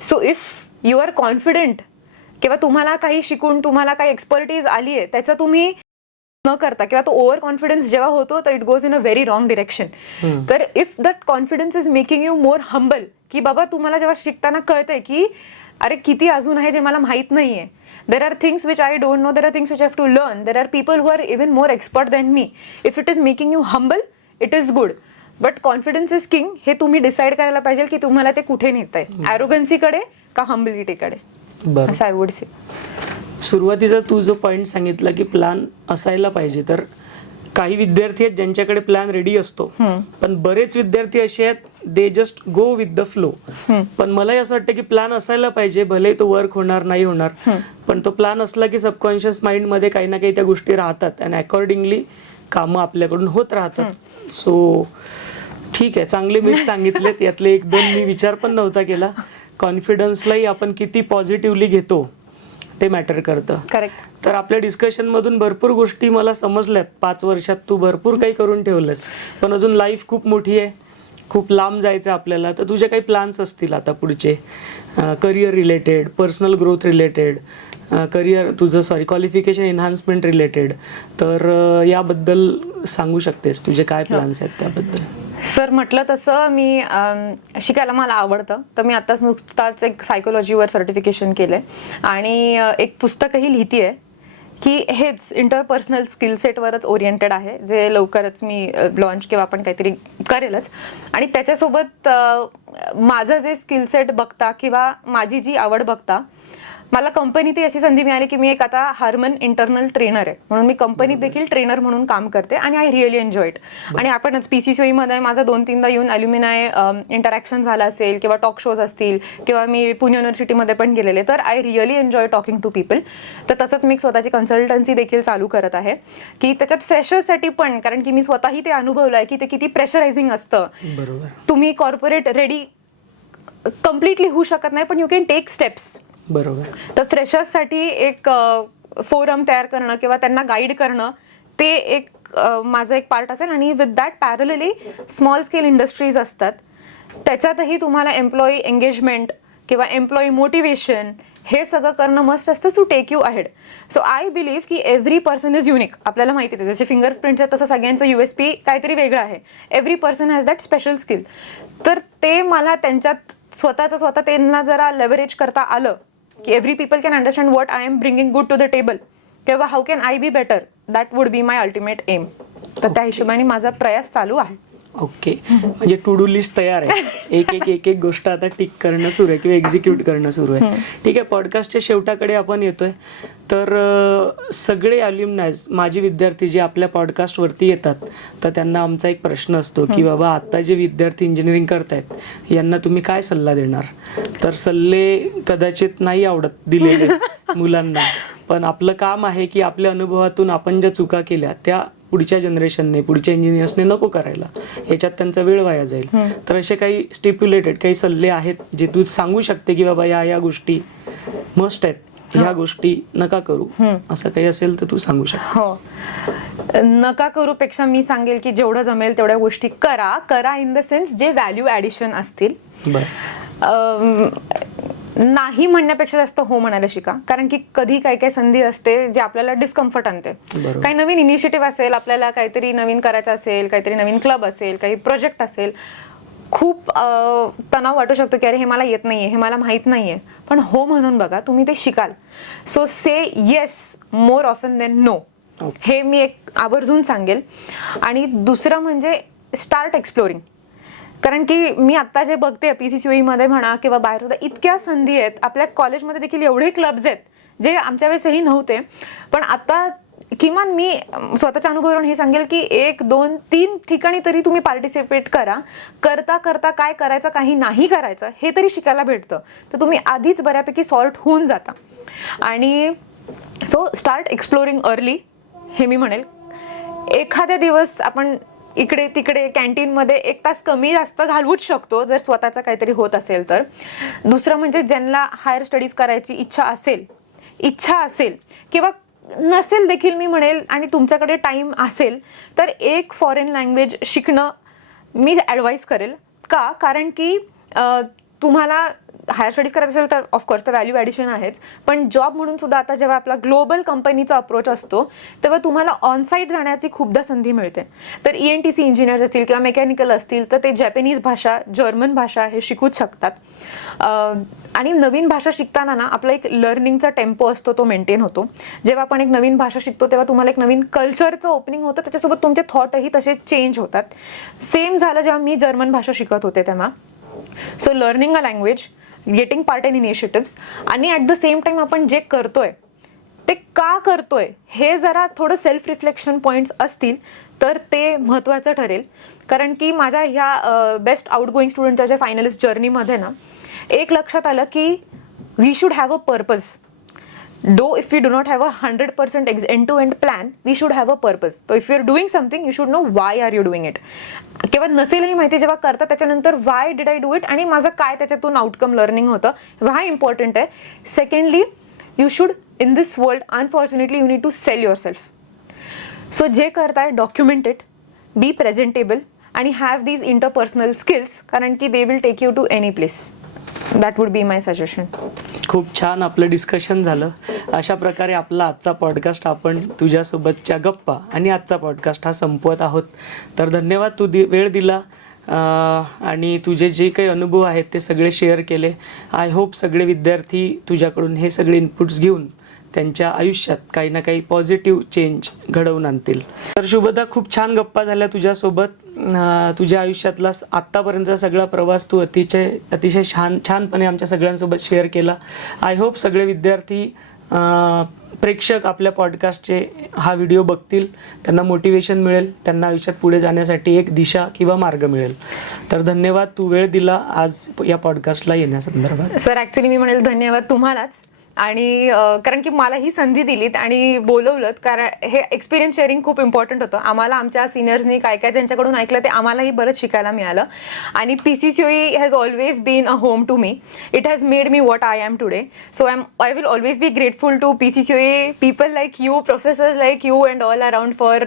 So if you are confident किंवा तुम्हाला काही शिकून तुम्हाला काही एक्सपर्टीज आली आहे त्याचा तुम्ही न करता किंवा तो ओव्हर कॉन्फिडन्स जेव्हा होतो तर it goes in a very wrong direction. तर if that confidence is making you more humble, की बाबा तुम्हाला जेव्हा शिकताना कळतंय की अरे किती अजून आहे जे मला माहित नाहीये, there are things which I don't know, there are things which I have to learn, there are people who are even more expert than me. If it is making you humble it is good, but confidence is king हे तुम्ही डिसाईड करायला पाहिजे की तुम्हाला ते कुठे नेत आहे, ॲरोगन्सीकडे का हंबिलिटीकडे, असं आय वुड से. सुरुवातीचा तू जो पॉइंट सांगितला की प्लॅन असायला पाहिजे, तर काही विद्यार्थी आहेत ज्यांच्याकडे प्लॅन रेडी असतो, पण बरेच विद्यार्थी असे आहेत they just go with the flow. पण मलाही असं वाटतं की प्लॅन असायला पाहिजे, भले तो वर्क होणार नाही होणार, पण तो प्लॅन असला की सबकॉन्शियस माइंड मध्ये काही ना काही त्या गोष्टी राहतात आणि अकॉर्डिंगली कामं आपल्याकडून होत राहतात. सो ठीक आहे, चांगले मी सांगितलेत, यातले एक दोन मी विचार पण नव्हता केला. कॉन्फिडन्सलाही आपण किती पॉझिटिव्हली घेतो ते मॅटर करतं. करेक्ट. तर आपल्या डिस्कशन मधून भरपूर गोष्टी मला समजल्यात. 5 वर्षात तू भरपूर काही करून ठेवलंस, पण अजून लाईफ खूप मोठी आहे, खूप लांब जायचं आपल्याला. तर तुझे काही प्लॅन्स असतील आता पुढचे, career related, personal growth related, qualification enhancement related, तर याबद्दल सांगू शकतेस तुझे काय प्लॅन्स आहेत त्याबद्दल? सर म्हटलं तसं मी शिकायला मला आवडतं, तर मी आताच नुकताच एक सायकोलॉजीवर सर्टिफिकेशन केलंय आणि एक पुस्तकही लिहितीये की हेच इंटरपर्सनल स्किल सेटवरच ओरिएंटेड आहे, जे लवकरच मी लॉन्च किंवा आपण काहीतरी करेलच. आणि त्याच्यासोबत माझं जे स्किल सेट बघता किंवा माझी जी आवड बघता, मला कंपनीत अशी संधी मिळाली की मी एक आता हार्मन इंटरनल ट्रेनर आहे, म्हणून मी कंपनीत देखील ट्रेनर म्हणून काम करते आणि आय रिअली एन्जॉय इट. आणि आपणच PCCOE मध्ये माझा 2-3दा येऊन अल्युमिनाय इंटरॅक्शन झाला असेल किंवा टॉक शोज असतील किंवा मी पुणे युनिव्हर्सिटीमध्ये पण गेलेले, तर I really enjoy talking to people. तर तसंच मी स्वतःची कन्सल्टन्सी देखील चालू करत आहे की त्याच्यात फ्रेशर्ससाठी पण, कारण की मी स्वतःही ते अनुभवलं आहे की ते किती प्रेशरायझिंग असतं. बरोबर. तुम्ही कॉर्पोरेट रेडी कम्प्लिटली होऊ शकत नाही, पण यू कॅन टेक स्टेप्स. बरोबर. तर फ्रेशर्ससाठी एक फोरम तयार करणं किंवा त्यांना गाईड करणं ते एक माझं एक पार्ट असेल. आणि with that parallelly small scale industries असतात, त्याच्यातही तुम्हाला एम्प्लॉई एंगेजमेंट किंवा एम्प्लॉई मोटिवेशन हे सगळं करणं मस्ट असतं to take you ahead. So I believe की एव्हरी पर्सन इज युनिक. आपल्याला माहितीच आहे, जसे फिंगरप्रिंट्स आहेत तसं सगळ्यांचं USP काहीतरी वेगळं आहे. Every person has that special skill. तर ते मला त्यांच्यात स्वतः त्यांना जरा लेव्हरेज करता आलं की every people can understand what I am bringing good to the table किंवा how can I be better, that would be my ultimate aim. तर त्या हिशोबाने माझा प्रयास चालू आहे. ओके, म्हणजे टू डू लिस्ट तयार आहे, एक एक गोष्ट आता टिक करणं सुरू आहे किंवा एक्झिक्यूट करणं सुरू आहे. ठीक आहे, पॉडकास्टच्या शेवटाकडे आपण येतोय. तर सगळे अल्युमनायज माझे विद्यार्थी जे आपल्या पॉडकास्टवरती येतात, तर त्यांना आमचा एक प्रश्न असतो की बाबा आता जे विद्यार्थी इंजिनिअरिंग करतायत यांना तुम्ही काय सल्ला देणार? तर सल्ले कदाचित नाही आवडत दिलेले मुलांना, पण आपलं काम आहे की आपल्या अनुभवातून आपण ज्या चुका केल्या त्या पुढच्या जनरेशनने, पुढच्या इंजिनियर्सने नको करायला, याच्यात त्यांचा वेळ वाया जाईल. तर असे काही स्टिप्युलेटेड काही सल्ले आहेत जे तू सांगू शकते की बाबा या गोष्टी मस्ट आहेत, ह्या गोष्टी नका करू, असं काही असेल तर तू सांगू शकते? हो, नका करू पेक्षा मी सांगेल की जेवढं जमेल तेवढ्या गोष्टी करा इन द सेन्स जे व्हॅल्यू ऍडिशन असतील. नाही म्हणण्यापेक्षा जास्त हो म्हणायला शिका, कारण की कधी काही संधी असते जे आपल्याला डिस्कम्फर्ट आणते. काही नवीन इनिशिएटिव्ह असेल, आपल्याला काहीतरी नवीन करायचं असेल, काहीतरी नवीन क्लब असेल, काही प्रोजेक्ट असेल, खूप तणाव वाटू शकतो की अरे हे मला येत नाहीये, हे मला माहित नाहीये, पण हो म्हणून बघा, तुम्ही ते शिकाल. So say yes more often than no. हे मी एक आवर्जून सांगेल. आणि दुसरं म्हणजे स्टार्ट एक्सप्लोरिंग. कारण की मी आता जे बघते PCCOE मध्ये म्हणा किंवा बाहेर सुद्धा इतक्या संधी आहेत. आपल्या कॉलेजमध्ये देखील एवढे क्लब्स आहेत जे आमच्या वेळेसही नव्हते, पण आता किमान मी स्वतःच्या अनुभवावरून हे सांगेल की 1, 2, 3 ठिकाणी तरी तुम्ही पार्टिसिपेट करा. करता करता काय करायचं काही नाही करायचं हे तरी शिकायला भेटतं, तर तुम्ही आधीच बऱ्यापैकी सॉर्ट होऊन जाता. आणि सो स्टार्ट एक्सप्लोरिंग अर्ली हे मी म्हणेल. एखाद्या दिवस आपण इकडे तिकडे कॅन्टीनमध्ये 1 तास कमी जास्त घालवूच शकतो जर स्वतःचं काहीतरी होत असेल तर. दुसरं म्हणजे ज्यांना हायर स्टडीज करायची इच्छा असेल किंवा नसेल देखील मी म्हणेल आणि तुमच्याकडे टाइम असेल तर एक फॉरेन लँग्वेज शिकणं मी ॲडवाईस करेल. का? कारण की तुम्हाला हायर स्टडीज करायचं असेल तर ऑफकोर्स तर व्हॅल्यू ॲडिशन आहेच, पण जॉब म्हणून सुद्धा आता जेव्हा आपला ग्लोबल कंपनीचा अप्रोच असतो तेव्हा तुम्हाला ऑनसाईट जाण्याची खूपदा संधी मिळते. तर ENTC इंजिनियर्स असतील किंवा मेकॅनिकल असतील तर ते जॅपनीज भाषा, जर्मन भाषा हे शिकूच शकतात. आणि नवीन भाषा शिकताना ना आपला एक लर्निंगचा टेम्पो असतो तो मेंटेन होतो. जेव्हा आपण एक नवीन भाषा शिकतो तेव्हा तुम्हाला एक नवीन कल्चरचं ओपनिंग होतं, त्याच्यासोबत तुमचे थॉटही तसे चेंज होतात. सेम झालं जेव्हा मी जर्मन भाषा शिकत होते तेव्हा. So learning a language, getting part in initiatives, आणि ॲट द सेम टाइम आपण जे करतोय ते का करतोय हे जरा थोडं सेल्फ रिफ्लेक्शन पॉईंट्स असतील तर ते महत्त्वाचं ठरेल. कारण की माझ्या ह्या बेस्ट आउटगोईंग स्टुडंटच्या जे फायनलिस्ट जर्नीमध्ये ना एक लक्षात आलं की we should have a purpose. Though if we do not have a 100% end-to-end plan, we should have a purpose. So if you're doing something, you should know why are you doing it. किंवा नसेलही माहिती जेव्हा करता त्याच्यानंतर why did I do it आणि माझं काय त्याच्यातून आउटकम लर्निंग होतं हा इम्पॉर्टंट आहे. Secondly, you should in this world unfortunately you need to sell yourself. So जे करताय डॉक्युमेंट इट, बी प्रेझेंटेबल आणि हॅव दीज इंटरपर्सनल स्किल्स, कारण की they will take you to any place. That would be my suggestion. खूप छान आपलं डिस्कशन झालं. अशा प्रकारे आपला आजचा पॉडकास्ट आपण तुझ्यासोबतच्या गप्पा आणि आजचा पॉडकास्ट हा संपवत आहोत. तर धन्यवाद, तू वेळ दिला आणि तुझे जे काही अनुभव आहेत ते सगळे शेअर केले. आय होप सगळे विद्यार्थी तुझ्याकडून हे सगळे इनपुट्स घेऊन त्यांच्या आयुष्यात काही ना काही पॉझिटिव्ह चेंज घडवून आणतील. तर शुभदा, खूप छान गप्पा झाल्या तुझ्यासोबत. तुझ्या आयुष्यातला आत्तापर्यंतचा सगळा प्रवास तू अतिशय छानपणे आमच्या सगळ्यांसोबत शेअर केला. आय होप सगळे विद्यार्थी प्रेक्षक आपल्या पॉडकास्टचे हा व्हिडिओ बघतील, त्यांना मोटिवेशन मिळेल, त्यांना आयुष्यात पुढे जाण्यासाठी एक दिशा किंवा मार्ग मिळेल. तर धन्यवाद, तू वेळ दिला आज या पॉडकास्टला येण्यासंदर्भात. सर ॲक्च्युली मी म्हणेल धन्यवाद तुम्हालाच. आणि कारण की मला ही संधी दिलीत आणि बोलवलं, कारण हे एक्सपिरियन्स शेअरिंग खूप इम्पॉर्टंट होतं. आम्हाला आमच्या सिनियर्सनी काय काय ज्यांच्याकडून ऐकलं ते आम्हालाही बरंच शिकायला मिळालं. आणि PCCOE has always been a home to me. It has made me what I am today. So I will always be grateful to PCCOE, people like you, professors like you and all around for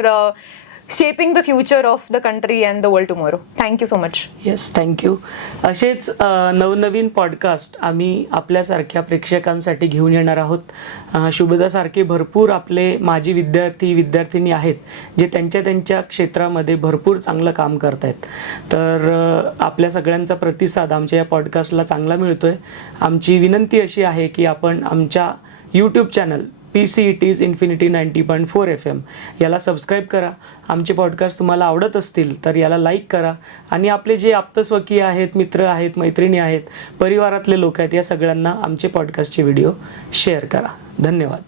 shaping the future of the country and the world tomorrow. Thank you so much. Yes, thank you. असेच नवनवीन पॉडकास्ट आम्ही आपल्यासारख्या प्रेक्षकांसाठी घेऊन येणार आहोत. शुभदासारखे भरपूर आपले माजी विद्यार्थिनी आहेत जे त्यांच्या क्षेत्रामध्ये भरपूर चांगलं काम करत आहेत. तर आपल्या सगळ्यांचा प्रतिसाद आमच्या या पॉडकास्टला चांगला मिळतोय. आमची विनंती अशी आहे की आपण आमच्या YouTube channel PCET's Infinity 90.4 FM याला सबस्क्राईब करा. आमचे पॉडकास्ट तुम्हाला आवडत असतील तर याला लाईक करा आणि आपले जे आप्तस्वकीय आहेत, मित्र आहेत, मैत्रिणी आहेत, परिवारातले लोक आहेत, या सगळ्यांना आमचे पॉडकास्टचे व्हिडिओ शेअर करा. धन्यवाद.